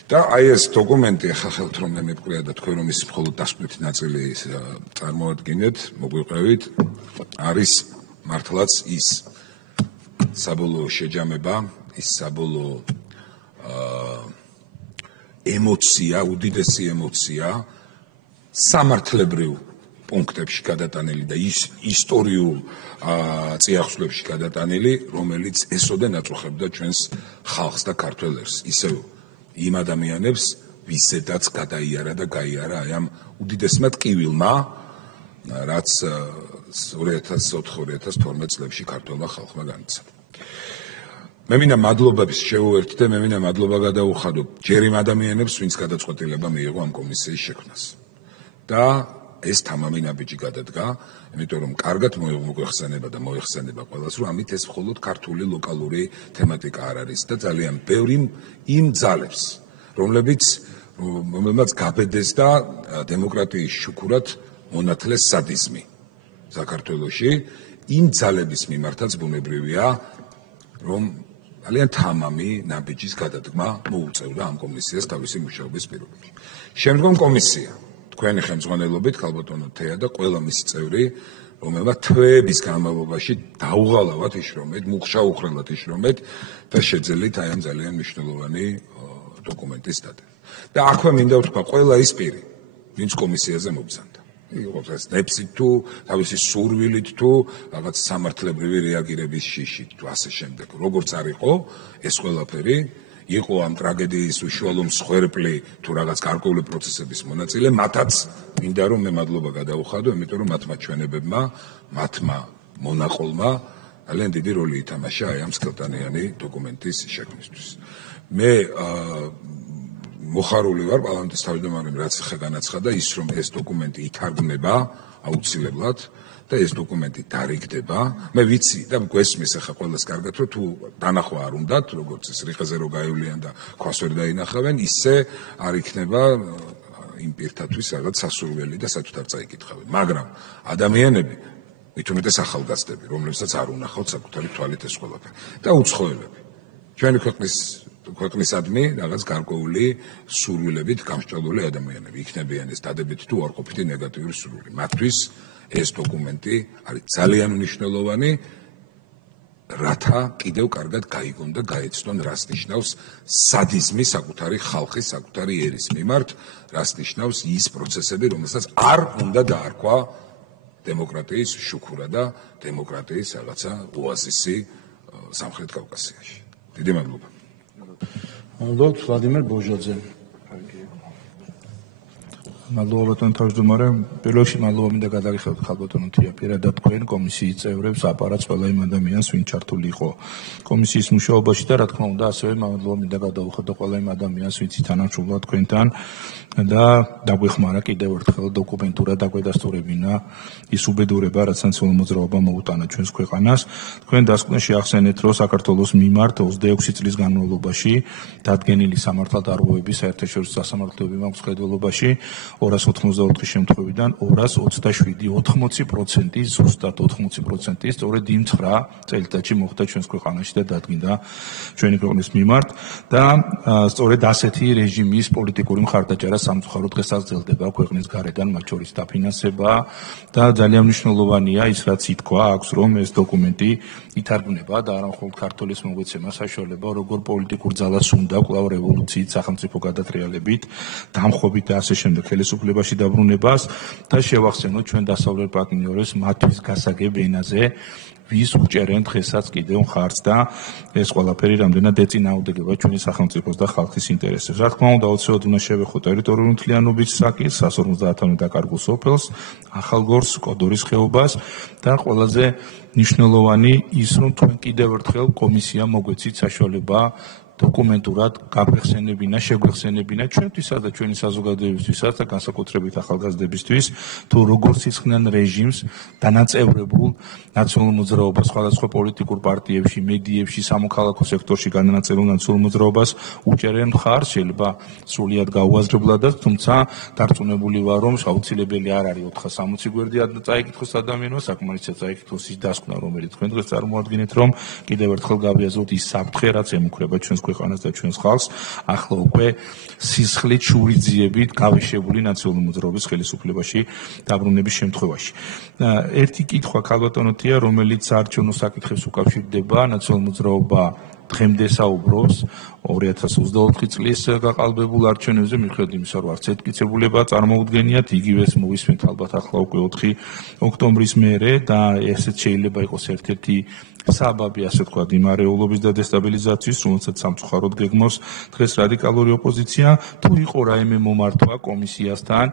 და აი ეს დოკუმენტი, ახლა ხელთ რომ მე მეკვრია და თქვენ რომ ის მხოლოდ დასკვნითი ნაწილი წარმოადგენთ, მოგვიყევით, არის მართლაც ის საბოლოო შეჯამება, ის საბოლოო ემოცია, უდიდესი ემოცია სამართლებრივ პუნქტებში გადატანილი და ის ისტორიულ წიაღისვლებში გადატანილი, რომელიც ესოდენ აწუხებდა ჩვენს ხალხს და ქართველ ერს, ისევ იმ ადამიანებს, ვისედაც გადაიარა და გაიარა აი ამ უდიდესმა ტკივილმა, რაც 2004-2012 წლებში ქართველმა ხალხმა განიცადა. მე მინდა მადლობების შეუერთდე და მე მინდა მადლობა გადაუხადო ჯერ იმ ადამიანებს, ვინც გადაწყვეტილება მიიღო ამ კომისიის შექმნას. და ეს თამამი ნაბიჯი გადადგა, იმიტომ რომ კარგად მოიხსენება და მოიხსენება ყველას, რომ ამით ეს მხოლოდ ქართული ლოკალური თემატიკა არ არის და ძალიან ბევრი იმ ძალებს, რომლებიც გაბედეს და დემოკრატიის შუქურად მონათლეს სადიზმი საქართველოში, იმ ძალების მიმართაც ბუნებრივია, რომ ძალიან თამამი ნაბიჯის გადადგმა მოუწევდა ამ კომისიას თავისი მუშაობის პირობებში. შემდგომ კომისია თქვენი ხელმძღვანელობით ქალბატონო თეა და ყველა მისი წევრი, რომელმაც თვეების განმავლობაში დაუღალავად იშრომეთ, მუხშაუხრელად იშრომეთ და შეძელით აი ამ ძალიან მნიშვნელოვანი დოკუმენტის დადება. და აქვე მინდა ვთქვა, ყველა ის პირი, ვინც კომისიაზე მობრძანდა. იყოს ეს ნეფსით თუ თავისი სურვილით თუ რაღაც სამართლებრივი რეაგირების შიშით თუ ასე შემდეგ. როგორც არ იყო, ეს ყველაფერი იყო ამ ტრაგედიის უშუალო მსხვერპლი თუ რაღაც გარკვეული პროცესების მონაწილე, მათაც მინდა რომ მე მადლობა გადაუხადო, იმიტომ რომ მათმა ჩვენებებმა, მათმა მონაყოლმა ძალიან დიდი როლი ითამაშა აი ამ სქელტანიანი დოკუმენტის შექმნისთვის. მე მოხარული ვარ პარლამენტის თავმჯდომარემ რაც ხა განაცხადა ის რომ ეს დოკუმენტი ითარგმნება აუცილებლად და ეს დოკუმენტი დარიგდება. მე ვიცი და გვესმის ახლა ყველას კარგად რომ თუ დანახვა არ უნდათ, როგორც ეს რიყეზე რო გაივლიან და ქვას ვერ დაინახავენ, ისე არ იქნება იმ პირთათვის რაღაც სასურველი და სათუთარ წაიკითხავენ. მაგრამ ადამიანები მით უმეტეს ახალგაზრდები, რომლებსაც არ უნახავთ საკუთარი თვალით ეს ყველაფერი და უცხოელები. ჩვენი ქვეყნისადმი რაღაც გარკვეული სურვილებით გამსჭვალული ადამიანები იქნებიან ეს დადებითი თუ უარყოფითი ნეგატიური სურვილი. მათთვის ეს დოკუმენტი არის ძალიან მნიშვნელოვანი, რათა კიდევ კარგად გაიგონ და გაეცნონ, რას ნიშნავს სადიზმი საკუთარი ხალხის, საკუთარი ერის მიმართ, რას ნიშნავს ის პროცესები, რომელსაც არ უნდა დაარქვა დემოკრატიის შუქურა და დემოკრატიის რაღაცა ოაზისი სამხრეთ კავკასიაში. დიდი მადლობა. მადლობთ ვლადიმერ ბოჟაძე. მადლობა ბატონო თავმჯდომარე. პირველ რიგში მადლობა მინდა გადაგიხადოთ ხალბატონო თია პირადად თქვენ კომისიის წევრებს, აპარატს, ყველა იმ ადამიანს, ვინც ჩართული იყო კომისიის მუშაობაში და რა თქმა უნდა ასევე მადლობა მინდა გადავუხადო ყველა იმ ადამიანს, ვინც თანამშრომლობდა თქვენთან და დაგვეხმარა კიდევ ერთხელ დოკუმენტურად დაგვედასტურებინა ის უბედურება, რაც ნაციონალურ მოძრაობამ მოუტანა ჩვენს ქვეყანას. თქვენ დასკვნე შეახსენეთ, რომ საქართველოს მიმართ 26 წლის განმავლობაში დადგენილი სამართალდარღვევების საერთაშორისო სასამართლოებრივ მხედველობაში 284 შემთხვევიდან 227, ზუსტად 80% სწორედ იმ 9 წელიწადში მოხდა ჩვენს ქვეყანაში და დადგინდა ჩვენი ქვეყნის მიმართ და სწორედ ასეთი რეჟიმის პოლიტიკური მხარდაჭერა სამწუხარო დღეს აღძელდება ქვეყნის გარედან, მათ შორის დაფინანსება და ძალიან მნიშვნელოვანია ის რაც ითქვა აქვს რომ ეს დოკუმენტი ითარგმნება და არა მხოლოდ ქართულის მოგვეცემა საშუალება როგორ პოლიტიკურ ძალას უნდა კვლავ რევოლუციით, სახელმწიფო გადატრიალებით, დამხობით და ასე შემდეგ ხელისუფლებაში დაბრუნებას და შევახსენოთ ჩვენ დასავლელ პარტნიორებს მათთვის გასაგებ ენაზე ვის უჭერენ დღესაც კიდევ მხარს და ეს ყველაფერი რამდენად ეწინააღმდეგება ჩვენი სახელმწიფოს და ხალხის ინტერესებს. რა თქმა უნდა, აუცილებლად უნდა შევეხოთ ტერიტორიული მთლიანობის საკითხს, 150-ამდე დაკარგულ სოფელს, ახალგორს, კოდორის ხეობას და ყველაზე მნიშვნელოვანი ის, რომ თქვენ კიდევ ერთხელ კომისია მოგვეცით საშუალება დოკუმენტურად გაგვეხსენებინა, შეგვეხსენებინა ჩვენთვისაც და ჩვენი საზოგადოებისთვისაც და განსაკუთრებით ახალგაზრდებისთვის, თუ როგორ სისხლიან რეჟიმს დანაწევრებულ ნაციონალურ მოძრაობას, სხვადასხვა პოლიტიკურ პარტიებში, მედიებში, სამოქალაქო სექტორში განაწევრებულ ნაციონალურ მოძრაობას უჭერენ მხარს, შეიძლება სრულიად გაუაზრებლადაც, თუმცა დარწმუნებული ვარ, რომ აუცილებელი არ არის 460 გვერდი წაიკითხოს ადამიანმა, საკმარისია წაიკითხოს ის დასკვნა, რომელიც თქვენ დღეს წარმოადგენთ, რომ კიდევ ერთხელ გავიაზროთ ის საფრთხე, რაც ემუქრება ჩვენს ქვეყანას და ჩვენს ხალხს, ახლა უკვე სისხლით, შურიძიებით გავეშებული ნაციონალური მოძრაობის ხელისუფლებაში დაბრუნების შემთხვევაში. ერთი კითხვა ქალბატონოთია, რომელიც საარჩევნო საკითხებს უკავშირდება, ნაციონალური მოძრაობა დღემდე საუბრობს 2024 წლის გაყალბებულ არჩევნებზე, მიუხედავად იმისა, რომ არც ეთკიცებულება წარმოუდგენიათ, იგივეს მოვისმენთ ალბათ ახლა უკვე 4 ოქტომბრის მერე და ესეც შეიძლება იყოს ერთ-ერთი საბაბი, ასე თქვა, იმ არეულობის და დესტაბილიზაციის, რომელსაც სამწუხაროდ გეგმავს დღეს რადიკალური ოპოზიცია, თუ იყო რაიმე მომართვა კომისიასთან,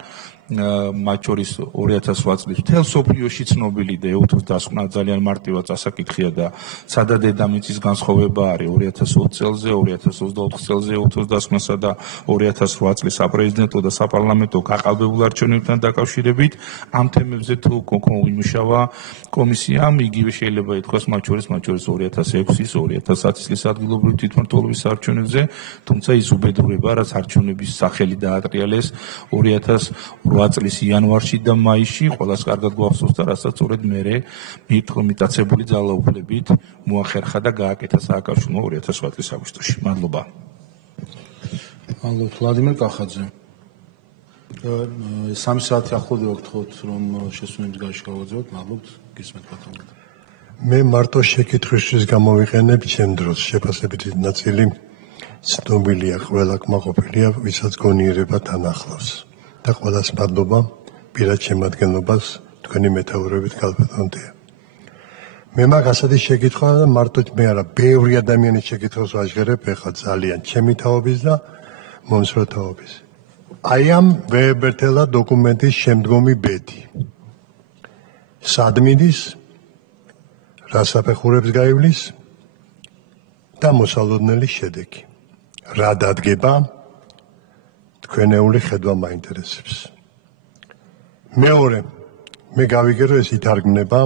მათ შორის 2008 წლის მთელ სოფლიოში ცნობილი და ეუთოს დასკვნა ძალიან მარტივად წასაკითხია და სადა დედამიწის განსხვავება არის 2020 წელზე, 2024 წელზე ეუთოს დასკვნასა და 2008 წლის საპრეზიდენტო და საპარლამენტო გაყალბებულ არჩევნებთან დაკავშირებით. ამ თემებზე თუ იმუშავა კომისიამ, იგივე შეიძლება ითქვას მათ შორის 2006-ის, 2010 წლის ადგილობრივი თვითმმართველობის არჩევნებზე, თუმცა ის უბედურება, რაც არჩევნების სახელი დაატრიალეს 2008 წლის იანვარში და მაისში, ყველას კარგად გვახსოვს და რასაც სწორედ მერე მიტაცებული ძალაუფლებით მოახერხა და გააკეთა სააკაშვილო 2008 წლის აგვისტოში. მადლობა. მადლობთ ვლადიმერ კახაძე. 3 საათი ახლოვე ვაგთხოვთ, რომ შესვენების გარეშე გავაძევოთ. მადლობთ, გისმენთ ბატონო. მე მარტო შეკითხვისთვის გამოვიყენებ ჩემ დროს შეფასებითი ნაწილი ცნობილია, ყველა კმაყოფილია, ვისაც გონიერება თან ახლავს. და ყველას მადლობა პირად შემადგენლობას თქვენი მეთაურობით ქალბატონთია. მე მაგ ასეთი შეკითხვა და მარტო მე არა, ბევრი ადამიანის შეკითხვას ვაჟღერებ ეხლა ძალიან ჩემი თაობის და მომსვლა თაობის. აი ამ ვეებერთელა დოკუმენტის შემდგომი ბედი. სად მიდის, რა საფეხურებს გაივლის და მოსალოდნელი შედეგი. რა დადგება, თქვენეული ხედვა მაინტერესებს. მეორე, მე გავიგე რომ ეს ითარგმნება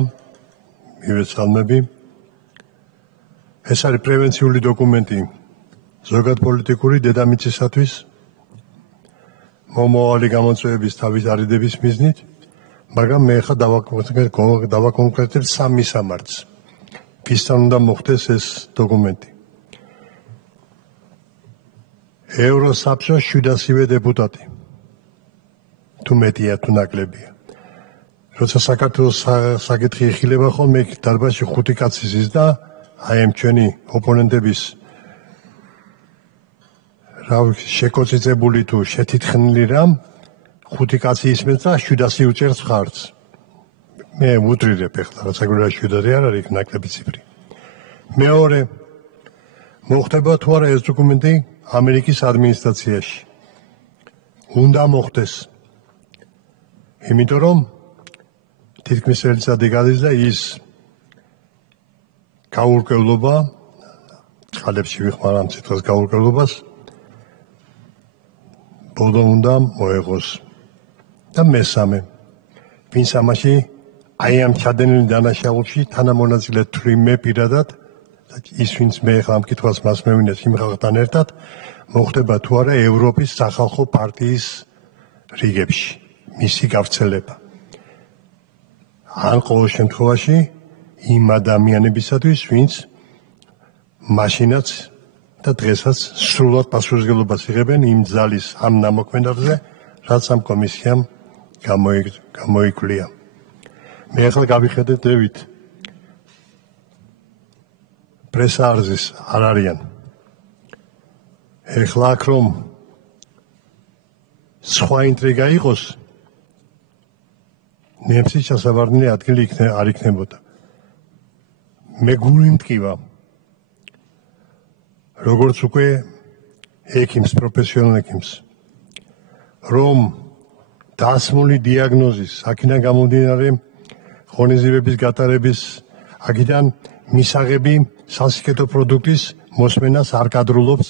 მივეცალმები. ეს არის პრევენციული დოკუმენტი ზოგად პოლიტიკური დედამიწისათვის მომავალი გამოწვევების თავის არიდების მიზნით, მაგრამ მე ხა დავაკონკრეტებ სამი სამართს. ვისთან უნდა მოხდეს ეს დოკუმენტი. ევროსაბჭოს 700-ვე დეპუტატი. თუ მეტია, თუ ნაკლებია. როცა საქართველოს საკითხი იხილება ხოლმე, დარბაზში 5 კაცი ზის და აი ამ ჩვენი ოპონენტების შეკოწიწებული თუ შეთითხნილი რამ 5 კაცი ისმენს და 700 უჭერს ხარც. მე ვუტრირებ ეხლა, რა საქმეა 700 არ არის ნაკლები ციფრი. მეორე, მოხდება თუ არა ეს დოკუმენტი ამერიკის ადმინისტრაციაში. უნდა მოხდეს. იმიტომ რომ თითქმის წელიწადი გადის და ის გაურკვევლობა, ხალებში ვიხმარ ამ ციტყვას გაურკვევლობას, ბოლო უნდა მოეღოს. და მესამე, ვინც ამაში აი ამ ჩადენილი დანაშაულში თანამონაწილედ თვლი მე პირადად, ის ვინც მე ახლა ამ კითხვას მას მევინეს იმ ხალხთან ერთად, მოხდება თუ არა ევროპის სახალხო პარტიის რიგებში, მისი გავრცელება. ან ყოველ შემთხვევაში იმ ადამიანებისათვის, ვინც მაშინაც და დღესაც სრულად პასუხისმგებლობას იღებენ იმ ძალის ამ ნამოქმედებზე, რაც ამ კომისიამ გამოიკვლია. მე ახლა გავიხედე დევით. პრესა არზის არ არიან. ეხლა აქ რომ სხვა ინტრიგა იყოს, ნემსის ჩასაბარდნილი ადგილი არ იქნებოდა. მე გული მტკივა. როგორც უკვე ექიმს, პროფესიონალ ექიმს, რომ დასმული დიაგნოზის, აქედან გამომდინარე ღონისძიებების გატარების, აქედან მისაღები სასიკეთო პროდუქტის მოსმენას არ კადრულობს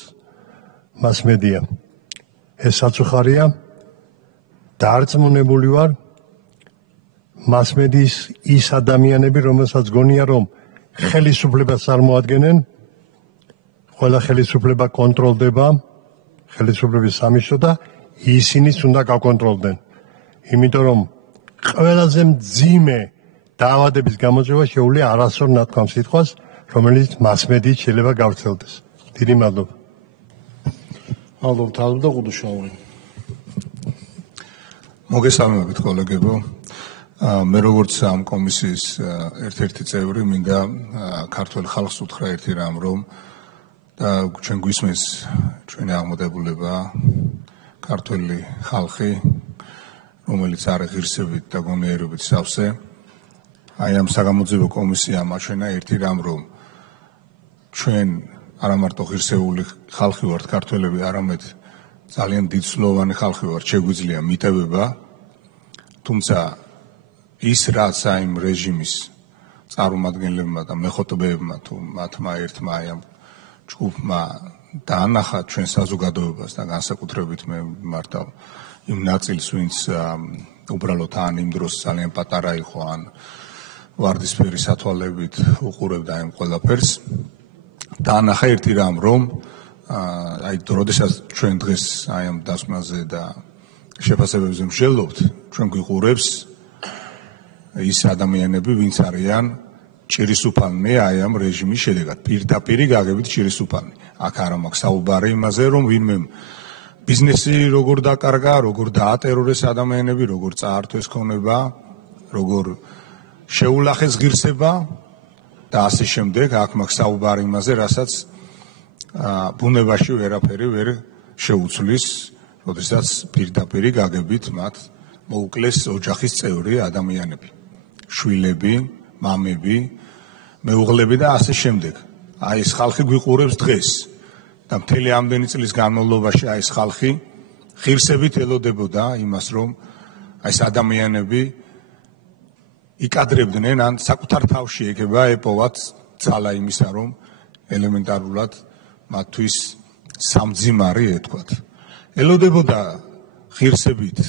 მასმედია. ეს საწუხარია. დარწმუნებული ვარ, მასმედიის ის ადამიანები, რომელსაც გონია, რომ ხელისუფლებას წარმოადგენენ, ყველა ხელისუფლება კონტროლდება, ხელისუფლების სამისო და ისინიც უნდა გაკონტროლდნენ. იმიტომ რომ ყველაზე მძიმე დაავადების გამოწვევა შეუძლია არასწორ ნათქვამ სიტყვას, რომელიც მასმედიით შეიძლება გავრცელდეს. დიდი მადლობა. მადლობა თავი და ყუდუშაური. მოგესალმებით კოლეგებო. მე როგორც ამ კომისიის ერთ-ერთი წევრი მინდა ქართული ხალხს უთხრა ერთი რამ, რომ და ჩვენ გვისმენს ჩვენი აღმოდებულება ქართული ხალხი, რომელიც არის ღირსებით და გონიერებით სავსე. აი ამ საგამოძიებო კომისიამ აჩვენა ერთი რამ, რომ ჩვენ არა მარტო ღირსეული ხალხი ვართ ქართველები, არამედ ძალიან დიდწლოვანი ხალხი ვართ, შეგვიძლია მიტევება, თუმცა ის რაც აი ამ რეჟიმის წარმომადგენლებმა და მეხოთბეებმა თუ მათმა ერთმა აი ამ ჯგუფმა დაანახა ჩვენ საზოგადოებას და განსაკუთრებით მე მართავ იმ ნაწილს, ვინც უბრალოდ ან იმ დროს ძალიან პატარა იყო, ან ვარდისფერი სათვალებით უყურებდა იმ ყველაფერს. დაანახა ერთი რამ, რომ აი როდესაც ჩვენ დღეს აი ამ დასკვნაზე და შეფასებებზე მსჯელობთ, ჩვენ გვიყურებს ის ადამიანები, ვინც არიან ჭირისუფალნი აი ამ რეჟიმის შედეგად, პირდაპირი გაგებით ჭირისუფალნი. აქ არ მაქვს საუბარი იმაზე, რომ ვინმე ბიზნესი როგორ დაკარგა, როგორ დაატერორეს ადამიანები, როგორ წაართვეს ქონება, როგორ შეულახეს ღირსება და ასე შემდეგ. აქ მაქვს საუბარი იმაზე, რასაც ბუნებაში ვერაფერი ვერ შეუცვლის, როდესაც პირდაპირი გაგებით მათ მოუკლეს ოჯახის წევრი ადამიანები, შვილები, მამები მეუღლები და ასე შემდეგ. აი ეს ხალხი გვიყურებს დღეს და მთელი ამდენი წლის განმავლობაში აი ეს ხალხი ღირსებით ელოდებოდა იმას, რომ აი ეს ადამიანები იკადრებდნენ ან საკუთარ თავში ეგება ეპოვათ ძალა იმისა, რომ ელემენტარულად მათთვის სამძიმარი ეთქვათ. ელოდებოდა ღირსებით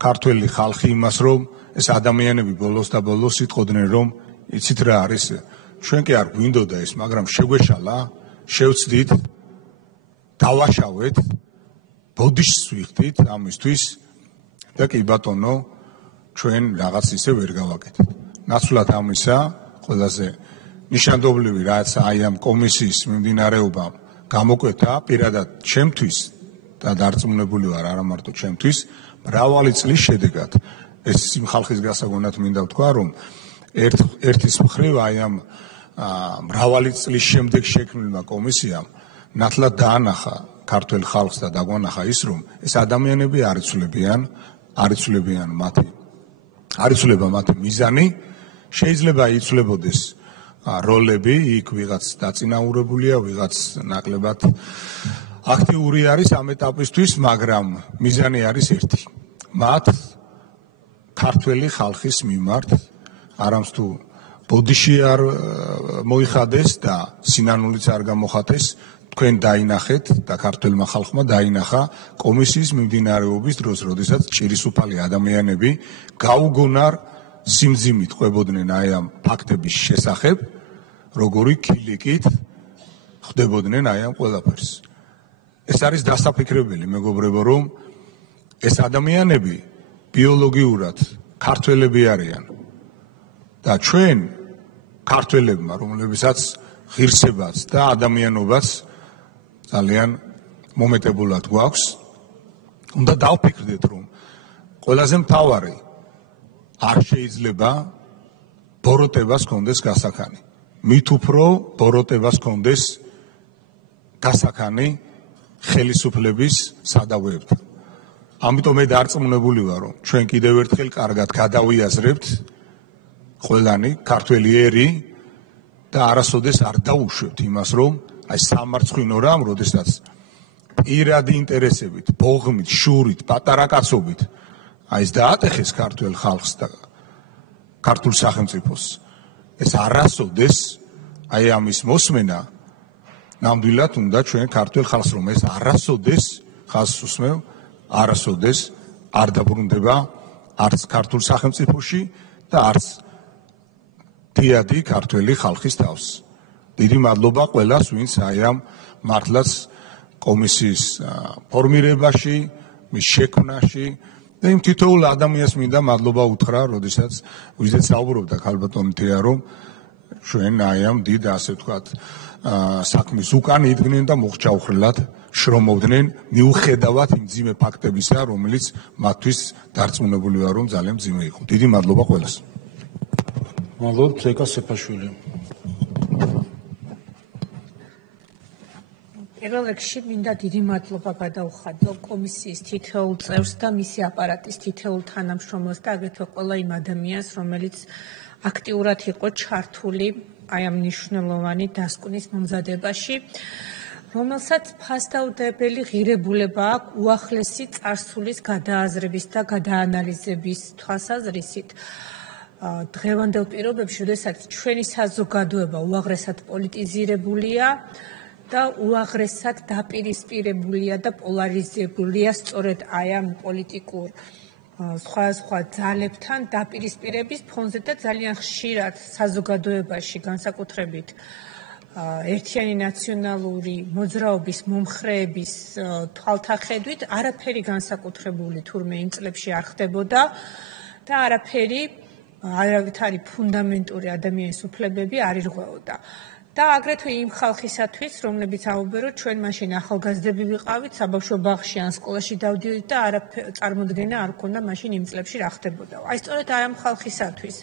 ქართველი ხალხი იმას, რომ ეს ადამიანები ბოლოს და ბოლოს იტყოდნენ, რომ იცით რა არის, ჩვენ კი არ გვინდოდა ეს, მაგრამ შეგვეშალა, შევცდით, დავაშავეთ, ბოდიშს ვიხდით ამისთვის და კი ბატონო, ჩვენ რაღაც ისე ვერ გავაკეთეთ. ნაცვლად ამისა, ყველაზე ნიშანდობლივი რაც აი ამ კომისიის მიმდინარეობამ გამოკვეთა პირადად ჩემთვის და დარწმუნებული ვარ არა მარტო ჩემთვის, მრავალი წლის შედეგად ეს იმ ხალხის გასაგონად მინდა ვთქვა, რომ ერთის მხრივ აი ამ მრავალი წლის შემდეგ შექმნილმა კომისიამ ნათლად დაანახა ქართველ ხალხს და დაგვანახა ის, რომ ეს ადამიანები არ იცვლება მათი მიზანი, შეიძლება იცვლებოდეს როლები, იქ ვიღაც დაწინაურებულია, ვიღაც ნაკლებად აქტიური არის ამ ეტაპისთვის, მაგრამ მიზანი არის ერთი. მათ ქართველი ხალხის მიმართ არამს თუ ბოდიში არ მოიხადეს და სინანულიც არ გამოხატეს, თქვენ დაინახეთ და ქართველმა ხალხმა დაინახა კომისიის მიმდინარეობის დროს, როდესაც ჭირისუფალი ადამიანები გაუგონარ სიმძიმით ყვებოდნენ აი ამ ფაქტების შესახებ, როგორი ქილიკით ხდებოდნენ აი ამ ყველაფერს. ეს არის დასაფიქრებელი, მეგობრებო, რომ ეს ადამიანები ბიოლოგიურად ქართველები არიან და ჩვენ ქართველებმა, რომლებსაც ღირსებაც და ადამიანობაც ძალიან მომეტებულად გვაქვს, უნდა დავფიქრდეთ, რომ ყველაზე მთავარი არ შეიძლება ბოროტებას კონდეს გასახანი. მით უფრო ბოროტებას კონდეს გასახანი ხელისუფლების სადავეებთან. ამიტომ მე დარწმუნებული ვარ, რომ ჩვენ კიდევ ერთხელ კარგად გადავიაზრებთ ყველანი ქართველი ერი და არასოდეს არ დაუშვებთ იმას, რომ აი სამარცხვინო რამ, როდესაც პირადი ინტერესებით, ბოღმით, შურით, პატარა კაცობით აი ეს დაატეხეს ქართველ ხალხს და ქართულ სახელმწიფოს. ეს არასოდეს აი ამის მოსმენა ნამდვილად უნდა ჩვენ ქართველ ხალხს, რომ ეს არასოდეს ხალხს უსმევ, არასოდეს არ დაბრუნდება არც ქართულ სახელმწიფოში და არც დიადი ქართველი ხალხის თავს. დიდი მადლობა ყველას, ვინც აი ამ მართლაც კომისიის ფორმირებაში, მის შექმნაში და იმ თითოეულ ადამიანს მინდა მადლობა უთხრა, როდესაც ვიზეც საუბრობდა ქალბატონი თეა, რომ ჩვენ აი ამ დიდ ასე ვთქვათ საქმის უკან იდგნენ და მოხჭაუხრლად შრომობდნენ, მიუხედავად იმ მძიმე ფაქტებისა, რომელიც მათთვის დარწმუნებული ვარ, რომ ძალიან მძიმე იყო. დიდი მადლობა ყველას. მადლობა ზეკა სეფაშვილი. პირველ რიგში მინდა დიდი მადლობა გადაუხადო კომისიის თითოეულ წევრს და მისი აპარატის თითოეულ თანამშრომელს და აგრეთვე ყველა იმ ადამიანს, რომელიც აქტიურად იყო ჩართული აი ამ მნიშვნელოვანი დასკვნის მომზადებაში, რომელსაც ფასდაუდებელი ღირებულება აქვს უახლესი წარსულის გადააზრების და გადაანალიზების თვალსაზრისით. დღევანდელ პირობებში, როდესაც ჩვენი საზოგადოება უაღრესად პოლიტიზირებულია და უაღრესად დაპირისპირებულია და პოლარიზებულია სწორედ აი ამ პოლიტიკურ სხვა ძალებთან დაპირისპირების ფონზე და ძალიან ხშირად საზოგადოებაში განსაკუთრებით ერთიანი ნაციონალური მოძრაობის მომხრეების თვალთახედვით არაფერი განსაკუთრებული თურმე იმ წლებში არ ხდებოდა და არაფერი არავითარი ფუნდამენტური ადამიანის უფლებები არ ირღვეოდა. და აგრეთვე იმ ხალხისათვის, რომლებიც აუბეროთ, ჩვენ მაშინ ახალგაზრდები ვიყავით, საბავშვო ბაღში ან სკოლაში დავდიოდით და წარმოდგენა არ ქონდა მაშინ იმ წლებში რა ხდებოდა. აი სწორედ აი ამ ხალხისათვის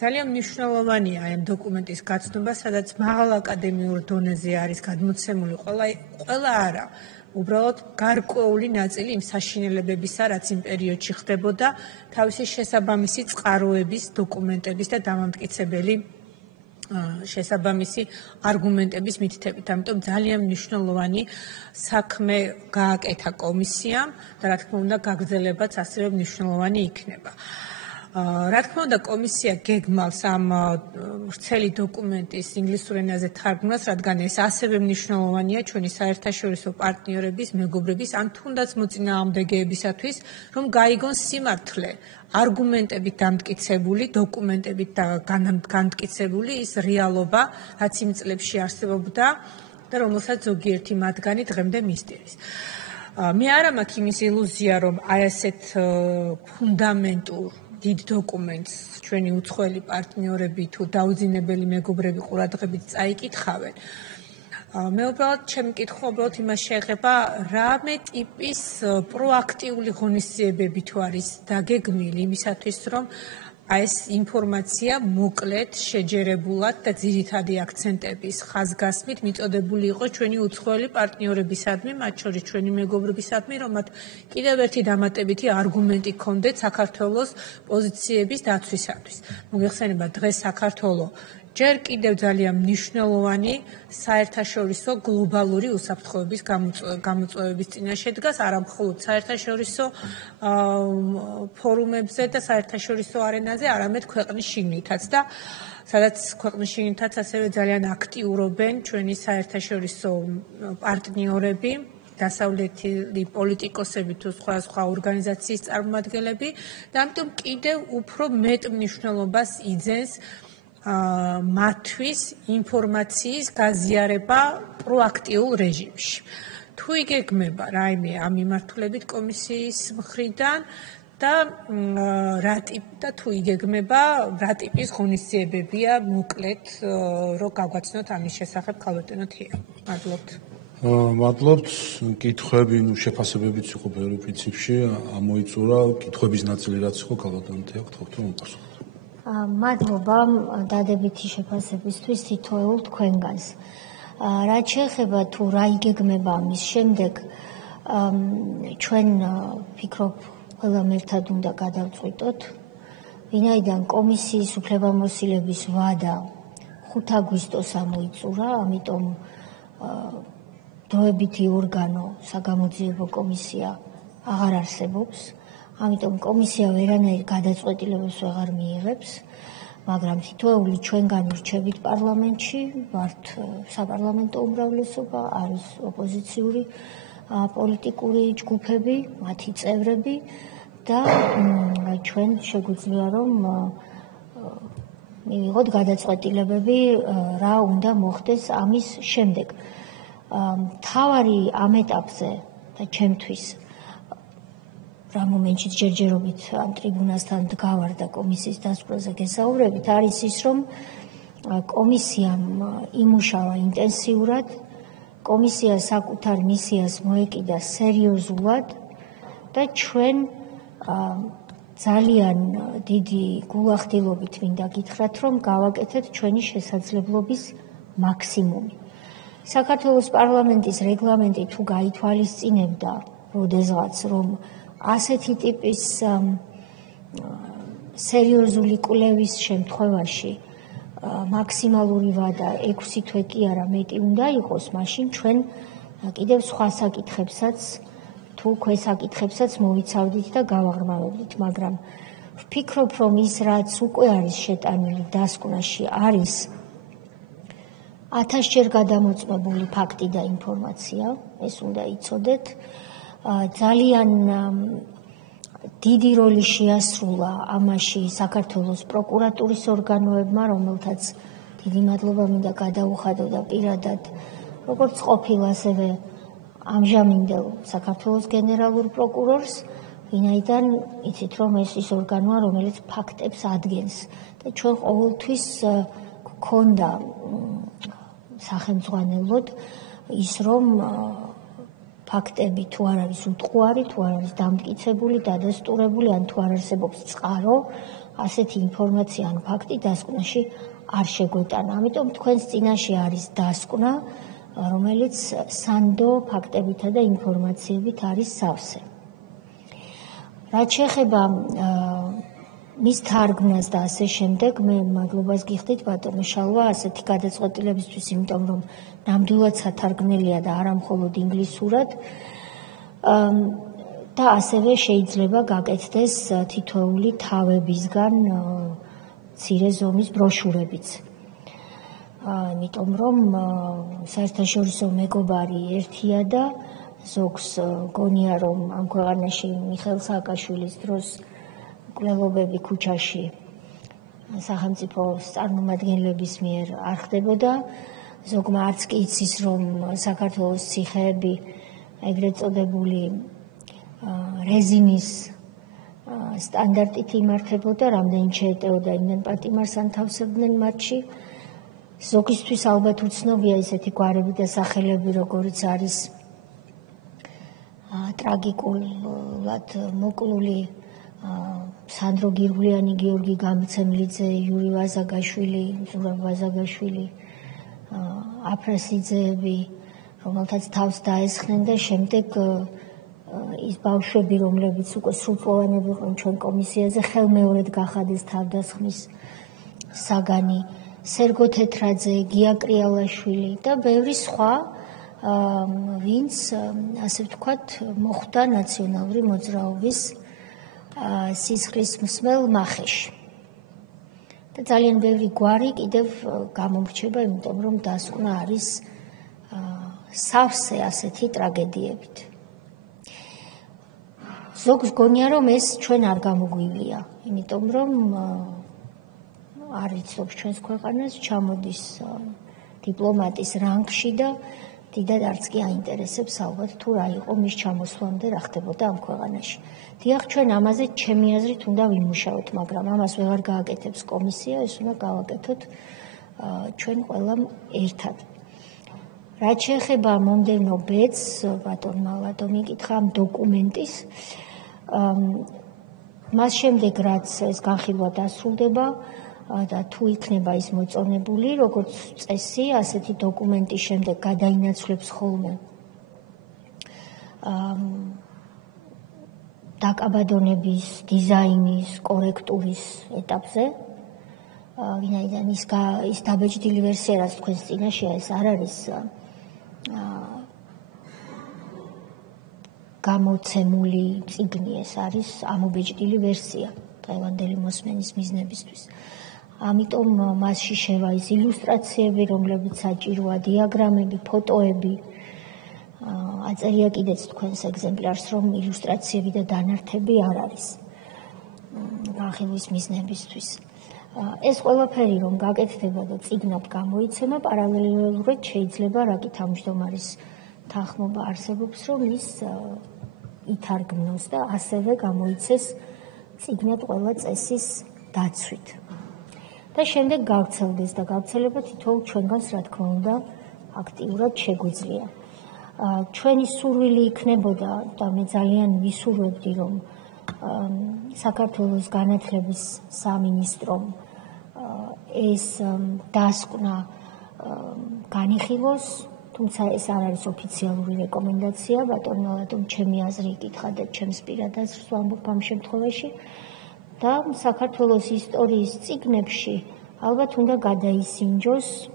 ძალიან მნიშვნელოვანია აი ამ დოკუმენტის გაცნობა, სადაც მაღალ აკადემიურ დონეზე არის გადმოცემული ყველა არა, უბრალოდ გარკვეული ნაწილი იმ საშინელებებისა, რაც იმ პერიოდში ხდებოდა, თავისი შესაბამისი წყაროების, დოკუმენტების და დამამტკიცებელი შესაბამისი არგუმენტების მითითებით. ამიტომ ძალიან მნიშვნელოვანი საქმე გააკეთა კომისიამ და რა თქმა უნდა გაგრძელებაც ასევე მნიშვნელოვანი იქნება. რა თქმა უნდა კომისია გეგმავს ამ ვრცელი დოკუმენტის ინგლისურ ენაზე თარგმნას, რადგან ეს ასევე მნიშვნელოვანია ჩვენი საერთაშორისო პარტნიორების, მეგობრების ან თუნდაც მოწინააღმდეგეებისათვის, რომ გაიგონ სიმართლე, არგუმენტებით დამტკიცებული, დოკუმენტებით განმტკიცებული ის რეალობა, რაც იმ წლებში არსებობდა და რომელსაც ზოგიერთი მათგანი დღემდე მისდევს. მე არ მაქვს იმის ილუზია, რომ აი ასეთ ფუნდამენტურ დიდ დოკუმენტს ჩვენი უცხოელი პარტნიორები თუ დაუძინებელი მეგობრები ყურადღებით წაიკითხავენ. მე უბრალოდ ჩემი კითხვა უბრალოდ იმას შეეხება, რამე ტიპის პროაქტიული ღონისძიებები თუ არის დაგეგმილი იმისათვის, რომ ეს ინფორმაცია მოკლედ, შეჯერებულად და ძირითადი აქცენტების ხაზგასმით მიწოდებული იყოს ჩვენი უცხოელი პარტნიორებისადმი, მათ შორის ჩვენი მეგობრებისადმი, რომ მათ კიდევ ერთი დამატებითი არგუმენტი ჰქონდეთ საქართველოს პოზიციების დაცვისათვის. მოგეხსენება, დღეს საქართველო ჯერ კიდევ ძალიან მნიშვნელოვანი საერთაშორისო გლობალური უსაფრთხოების გამოწვევების წინაშე დგას, არა მხოლოდ საერთაშორისო ფორუმებზე და საერთაშორისო არენაზე, არამედ ქვეყნის შიგნითაც და სადაც ქვეყნის შიგნითაც ასევე ძალიან აქტიურობენ ჩვენი საერთაშორისო პარტნიორები, დასავლეთელი პოლიტიკოსები თუ სხვა ორგანიზაციის წარმომადგენლები და ამიტომ კიდევ უფრო მეტ მნიშვნელობას იძენს მათთვის ინფორმაციის გაზიარება პროაქტიულ რეჟიმში. თუ იგეგმება რაიმე ამ მიმართულებით კომისიის მხრიდან და თუ იგეგმება რა ტიპის ღონისძიებებია მოკლედ რომ გავგაცნოთ ამის შესახებ ქალბატონო თია. მადლობთ. მადლობთ. კითხვები, შეფასებებიც იყო ბევრი პრინციპში, ამოიწურა კითხვების ნაწილი რაც იყო ქალბატონო თია, გთხოვთ რომ მოგასწროთ. მადლობა დადებითი შეფასებისთვის თითოეულ თქვენგანს. რაც შეეხება თუ რა იგეგმება ამის შემდეგ, ჩვენ ვფიქრობ ყველამ ერთად უნდა გადავწყვიტოთ, ვინაიდან კომისიის უფლებამოსილების ვადა 5 აგვისტოს ამოიწურა, ამიტომ დროებითი ორგანო საგამოძიებო კომისია აღარ არსებობს. ამიტომ კომისია ვერანაირ გადაწყვეტილებებს ვეღარ მიიღებს, მაგრამ თითოეული ჩვენგანი რჩებით პარლამენტში, ვართ საპარლამენტო უმრავლესობა, არის ოპოზიციური პოლიტიკური ჯგუფები, მათი წევრები და ჩვენ შეგვიძლია რომ მივიღოთ გადაწყვეტილებები, რა უნდა მოხდეს ამის შემდეგ. მთავარი ამ ეტაპზე და ჩემთვის რა მომენტში ჯერჯერობით ამ ტრიბუნასთან დგავარ და კომისიის დასკვნაზე გესაუბრებით, არის ის, რომ კომისიამ იმუშავა ინტენსიურად, კომისია საკუთარ მისიას მოეკიდა სერიოზულად და ჩვენ ძალიან დიდი გულახდილობით მინდა გითხრათ, რომ გავაკეთეთ ჩვენი შესაძლებლობის მაქსიმუმი. საქართველოს პარლამენტის რეგლამენტი თუ გაითვალისწინებდა როდესღაც, რომ ასეთი ტიპის სერიოზული კვლევის შემთხვევაში მაქსიმალური ვადა 6 თვე კი არა მეტი უნდა იყოს, მაშინ ჩვენ კიდევ სხვა საკითხებსაც თუ ქვესაკითხებსაც მოვიცავდით და გავაღრმავებდით, მაგრამ ვფიქრობ, რომ ის რაც უკვე არის შეტანილი დასკვნაში არის 1000-ჯერ გადამოწმებული ფაქტი და ინფორმაცია, ეს უნდა იცოდეთ. ძალიან დიდი როლი შეასრულა ამაში საქართველოს პროკურატურის ორგანოებმა, რომელთაც დიდი მადლობა მინდა გადაუხადო და პირადად როგორც ყოფილ, ასევე ამჟამინდელ საქართველოს გენერალურ პროკურორს, ვინაიდან იცით, რომ ეს ის ორგანოა, რომელიც ფაქტებს ადგენს და ჩვენ ყოველთვის გქონდა სახელმძღვანელოდ ის, რომ ფაქტები თუ არ არის უტყუარი, თუ არ არის დამტკიცებული, დადასტურებული, ან თუ არ არსებობს წყარო, ასეთი ინფორმაცია ან ფაქტი დასკვნაში არ შეგვეტანა. ამიტომ თქვენს წინაშე არის დასკვნა, რომელიც სანდო ფაქტებითა და ინფორმაციებით არის სავსე. რაც შეეხება მის თარგმნას და ასე შემდეგ მე მადლობას გიხდით ბატონო შალვა ასეთი გადაწყვეტილებისთვის, იმიტომ რომ ნამდვილად სათარგმნელია და არა მხოლოდ ინგლისურად. და ასევე შეიძლება გაკეთდეს თითოეული თავებისგან მცირე ზომის ბროშურებიც. იმიტომ რომ საერთაშორისო მეგობარი ერთია და ზოგს გონია რომ ამ ქვეყანაში მიხეილ სააკაშვილის დროს მკვლელობები ქუჩაში სახელმწიფო წარმომადგენლების მიერ არ ხდებოდა, ზოგმა არც კი იცის რომ საქართველოს ციხეები ეგრეთ წოდებული რეზინის სტანდარტით იმართებოდა, რამდენი შეეტეოდა იმენ პატიმარს ანთავსებდნენ მათში. ზოგისთვის ალბათ უცნობია ისეთი გვარები და სახელები, როგორიც არის ტრაგიკულად მოკლული სანდრო გირგვლიანი, გიორგი გამცემლიძე, იური ვაზაგაშვილი, ზურაბ ვაზაგაშვილი, აფრასიძეები, რომელთაც თავს დაესხნენ და შემდეგ ის ბავშვები, რომლებიც უკვე სრულწლოვანები იყვნენ ჩვენ კომისიაზე, ხელმეორედ გახადეს თავდასხმის საგანი, სერგო თეთრაძე, გია კრიალაშვილი და ბევრი სხვა, ვინც ასე ვთქვათ, მოხვდა ნაციონალური მოძრაობის სისხლის მსმელ მახეში. და ძალიან ბევრი გვარი კიდევ გამომრჩება, იმიტომ რომ დასკვნა არის სავსე ასეთი ტრაგედიებით. ზოგს გონია რომ ეს ჩვენ არ გამოგვივია, იმიტომ რომ არ იცნობს ჩვენს ქვეყანას, ჩამოდის დიპლომატის რანგში და დიდად არც კი აინტერესებს ალბათ თუ რა იყო მის ჩამოსვლამდე რა ხდებოდა ამ ქვეყანაში. დიახ, ჩვენ ამაზე ჩემი აზრით უნდა ვიმუშაოთ, მაგრამ ამას ვეღარ გააკეთებს კომისია, ეს უნდა გავაკეთოთ ჩვენ ყველამ ერთად. რაც შეეხება მომდევნო ბედს, ბატონმა ლადო მიკითხა ამ დოკუმენტის, მას შემდეგ რაც ეს განხილვა დასრულდება და თუ იქნება ის მოწონებული, როგორც წესი, ასეთი დოკუმენტის შემდეგ გადაინაცვლებს ხოლმე დაკაბადონების, დიზაინის, კორექტურის ეტაპზე. ვინაიდან ის დაბეჭდილი ვერსია, რაც თქვენს წინაშეა, ეს არ არის გამოცემული წიგნი, ეს არის ამობეჭდილი ვერსია დღევანდელი მოსმენის მიზნებისთვის. ამიტომ მასში შევა ის ილუსტრაციები, რომლებიც საჭიროა, დიაგრამები, ფოტოები. აწერია კიდეც თქვენს ეგზემპლარს, რომ ილუსტრაციები და დანართები არ არის განხილვის მიზნებისთვის. ეს ყველაფერი რომ გაკეთდება და წიგნად გამოიცემა, პარალელურად შეიძლება რაკი თავმჯდომარის თანხმობა არსებობს, რომ ის ითარგმნოს და ასევე გამოიცეს წიგნად ყველა წესის დაცვით. და შემდეგ გავრცელდეს და გავრცელება თითოეულ ჩვენგანს, რა თქმა უნდა, აქტიურად შეგვიძლია. ჩვენი სურვილი იქნებოდა და მე ძალიან ვისურვებდი, რომ საქართველოს განათლების სამინისტრომ ეს დასკვნა განიხილოს, თუმცა ეს არ არის ოფიციალური რეკომენდაცია, ბატონო ლადომ ჩემი აზრი იკითხა და ჩემს პირად აზრს ვამბობ ამ შემთხვევაში. და საქართველოს ისტორიის წიგნებში ალბათ უნდა გადაისინჯოს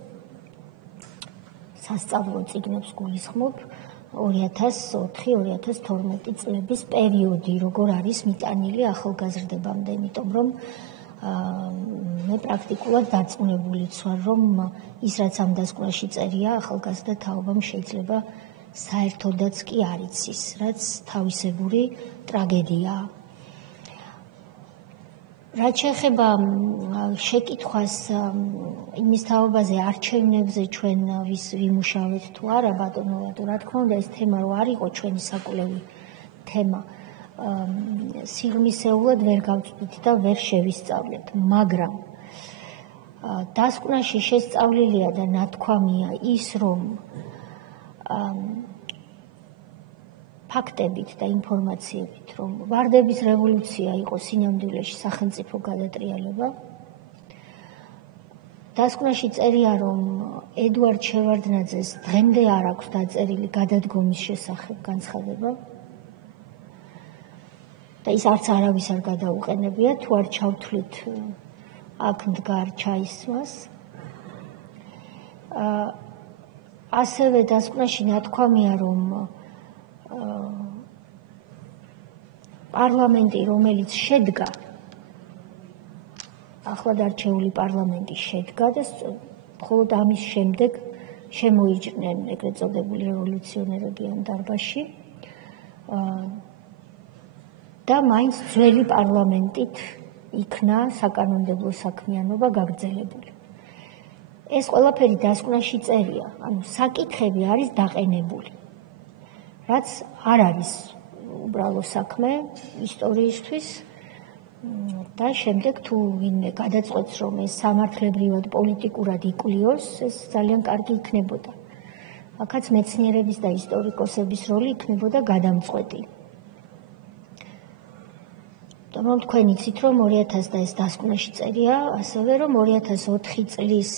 სასწავლო წიგნებს გულისხმობ 2004-2012 წლების პერიოდი, როგორ არის მიტანილი ახალგაზრდებამდე, იმიტომ რომ მე პრაქტიკულად დარწმუნებულიც ვარ, რომ ის რაც ამ დასკვნაში წერია, ახალგაზრდა თაობამ შეიძლება საერთოდაც კი არ იცის, რაც თავისებური ტრაგედიაა. რაც შეეხება შეკითხვას იმის თაობაზე არჩევნებზე ჩვენ ვიმუშავეთ თუ არა, ბატონო ლადო, რა თქმა უნდა ეს თემა რო არ იყო ჩვენი საკვლევი თემა, სიღრმისეულად ვერ გავწვდით და ვერ შევისწავლეთ, მაგრამ დასკვნაში შესწავლილია და ნათქვამია ის, რომ ფაქტებით და ინფორმაციებით, რომ ვარდების რევოლუცია იყო სინამდვილეში სახელმწიფო გადატრიალება. დასკვნაში წერია, რომ ედუარდ შევარდნაძეს დღემდე არ აქვს დაწერილი გადადგომის შესახებ განცხადება. და ის არც არავის არ გადაუყენებია, თუ არ ჩავთვლით აქ მდგარ ჩაისმას. ასევე დასკვნაში ნათქვამია, რომ პარლამენტი, რომელიც შედგა, ახლად არჩეული პარლამენტი შედგა და მხოლოდ ამის შემდეგ შემოიჭრნენ ეგრეთ წოდებული რევოლუციონერები ამ დარბაზში და მაინც ძველი პარლამენტით იქნა საკანონმდებლო საქმიანობა გაგრძელებული. ეს ყველაფერი დასკვნაში წერია, ანუ საკითხები არის დაყენებული, რაც არ არის უბრალო საქმე ისტორიისთვის და შემდეგ თუ ვინმე გადაწყვეტს, რომ ეს სამართლებრივად პოლიტიკურად იკვლიოს, ეს ძალიან კარგი იქნებოდა. აქაც მეცნიერების და ისტორიკოსების როლი იქნებოდა გადამწყვეტი. რომ თქვენ იცით, რომ 2000 და ეს დასკვნაში წერია, ასევე რომ 2004 წლის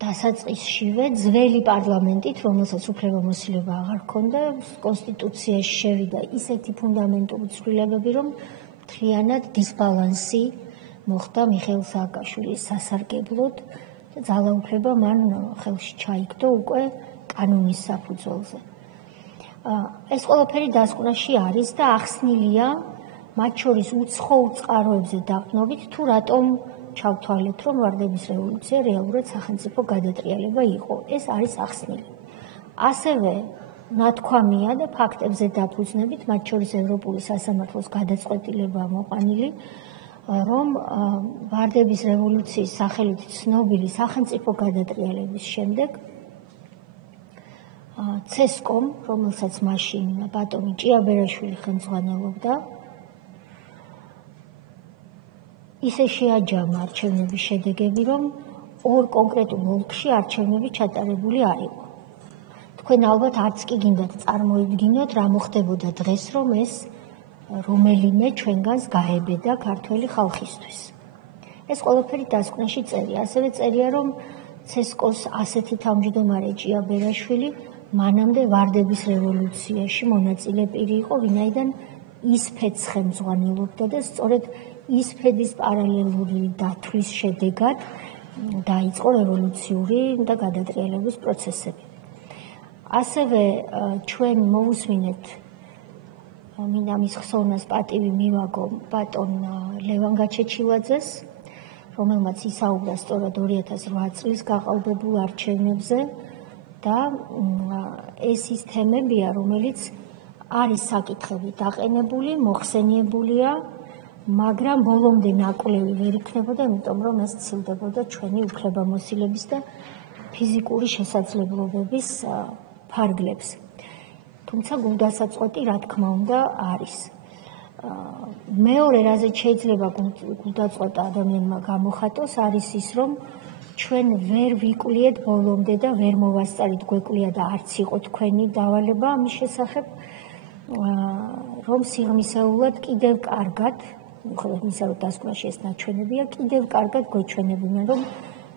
დასაწყისშივე ძველი პარლამენტით, რომელსაც უფლებამოსილება აღარ ჰქონდა, კონსტიტუციაში შევიდა ისეთი ფუნდამენტური ცვლილებები, რომ მთლიანად დისბალანსი მოხდა მიხეილ სააკაშვილის სასარგებლოდ და ძალაუფლება მან ხელში ჩაიგდო უკვე კანონის საფუძველზე. ეს ყველაფერი დასკვნაში არის და ახსნილია მათ შორის უცხოურ წყაროებზე დაყრდნობით, თუ რატომ ჩავთვალეთ, რომ ვარდების რევოლუცია რეალურად სახელმწიფო გადატრიალება იყო. ეს არის ახსნილი. ასევე ნათქვამია და ფაქტებზე დაფუძნებით, მათ შორის ევროპული სასამართლოს გადაწყვეტილება მოყვანილი, რომ ვარდების რევოლუციის სახელით ცნობილი სახელმწიფო გადატრიალების შემდეგ ცესკომ, რომელსაც მაშინ ბატონი ჭიაბერაშვილი ხელმძღვანელობდა, ისე შეაჯამა არჩევნების შედეგები, რომ ორ კონკრეტულ ოლქში არჩევნები ჩატარებული არ იყო. თქვენ ალბათ არც კი გინდათ წარმოიდგინოთ, რა მოხდებოდა დღეს, რომ ეს რომელიმე ჩვენგანს გაებედა ქართველი ხალხისთვის. ეს ყველაფერი დასკვნაში წერია. ასევე წერია, რომ ცესკოს ასეთი თავმჯდომარე ჭიაბერაშვილი მანამდე ვარდების რევოლუციაში მონაწილე პირი იყო, ვინაიდან ისფედს ხელმძღვანელობდა და სწორედ ისფედის პარალელური დათვლის შედეგად დაიწყო რევოლუციური და გადატრიალების პროცესები. ასევე ჩვენ მოვუსმინეთ, მინდა მის ხსოვნას პატივი მივაგო ბატონ ლევან გაჩეჩილაძეს, რომელმაც ისაუბრა სწორად 2008 წლის გაყალბებულ არჩევნებზე და ეს ის თემებია, რომელიც არის საკითხები დაყენებული, მოხსენიებულია, მაგრამ ბოლომდე ნაკვლევი ვერ იქნებოდა, იმიტომ რომ ეს ცილდებოდა ჩვენი უფლებამოსილების და ფიზიკური შესაძლებლობების ფარგლებს. თუმცა გულდასაწყვეტი, რა თქმა უნდა, არის. მეორე, რაზეც შეიძლება გულდაწყვეტა ადამიანმა გამოხატოს, არის ის, რომ ჩვენ ვერ ვიკვლიეთ ბოლომდე და ვერ მოვასწარით გვეკვლია და არც იყო თქვენი დავალება ამის შესახებ, რომ სიღრმისეულად კიდევ კარგად, მხოლოდ ისა რომ დასკვნაში ეს ნაჩვენებია, კიდევ კარგად გვეჩვენებინა, რომ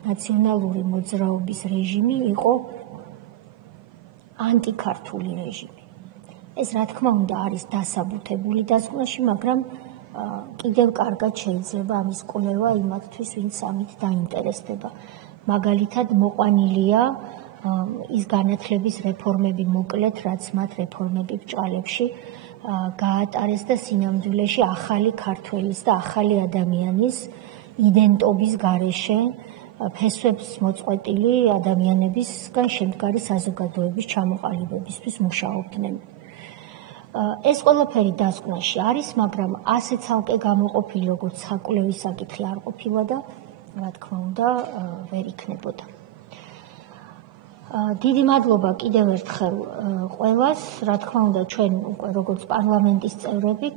ნაციონალური მოძრაობის რეჟიმი იყო ანტიქართული რეჟიმი. ეს რა თქმა უნდა არის დასაბუთებული დასკვნაში, მაგრამ კიდევ კარგად შეიძლება ამის კვლევა იმათთვის, ვინც ამით დაინტერესდება. მაგალითად მოყვანილია ის განათლების რეფორმები მოკლედ, რაც მათ რეფორმები ბჭყალებში გაატარეს და სინამდვილეში ახალი ქართველის და ახალი ადამიანის იდენტობის გარეშე ფესვებს მოწყვეტილი ადამიანებისგან შემდგარი საზოგადოების ჩამოყალიბებისთვის მუშაობდნენ. ეს ყველაფერი დასკვნაში არის, მაგრამ ასე ცალკე გამოყოფილი, როგორც საკვლევის საკითხი არ ყოფილა და რა თქმა უნდა ვერ იქნებოდა. დიდი მადლობა კიდევ ერთხელ ყველას, რა თქმა უნდა ჩვენ უკვე როგორც პარლამენტის წევრები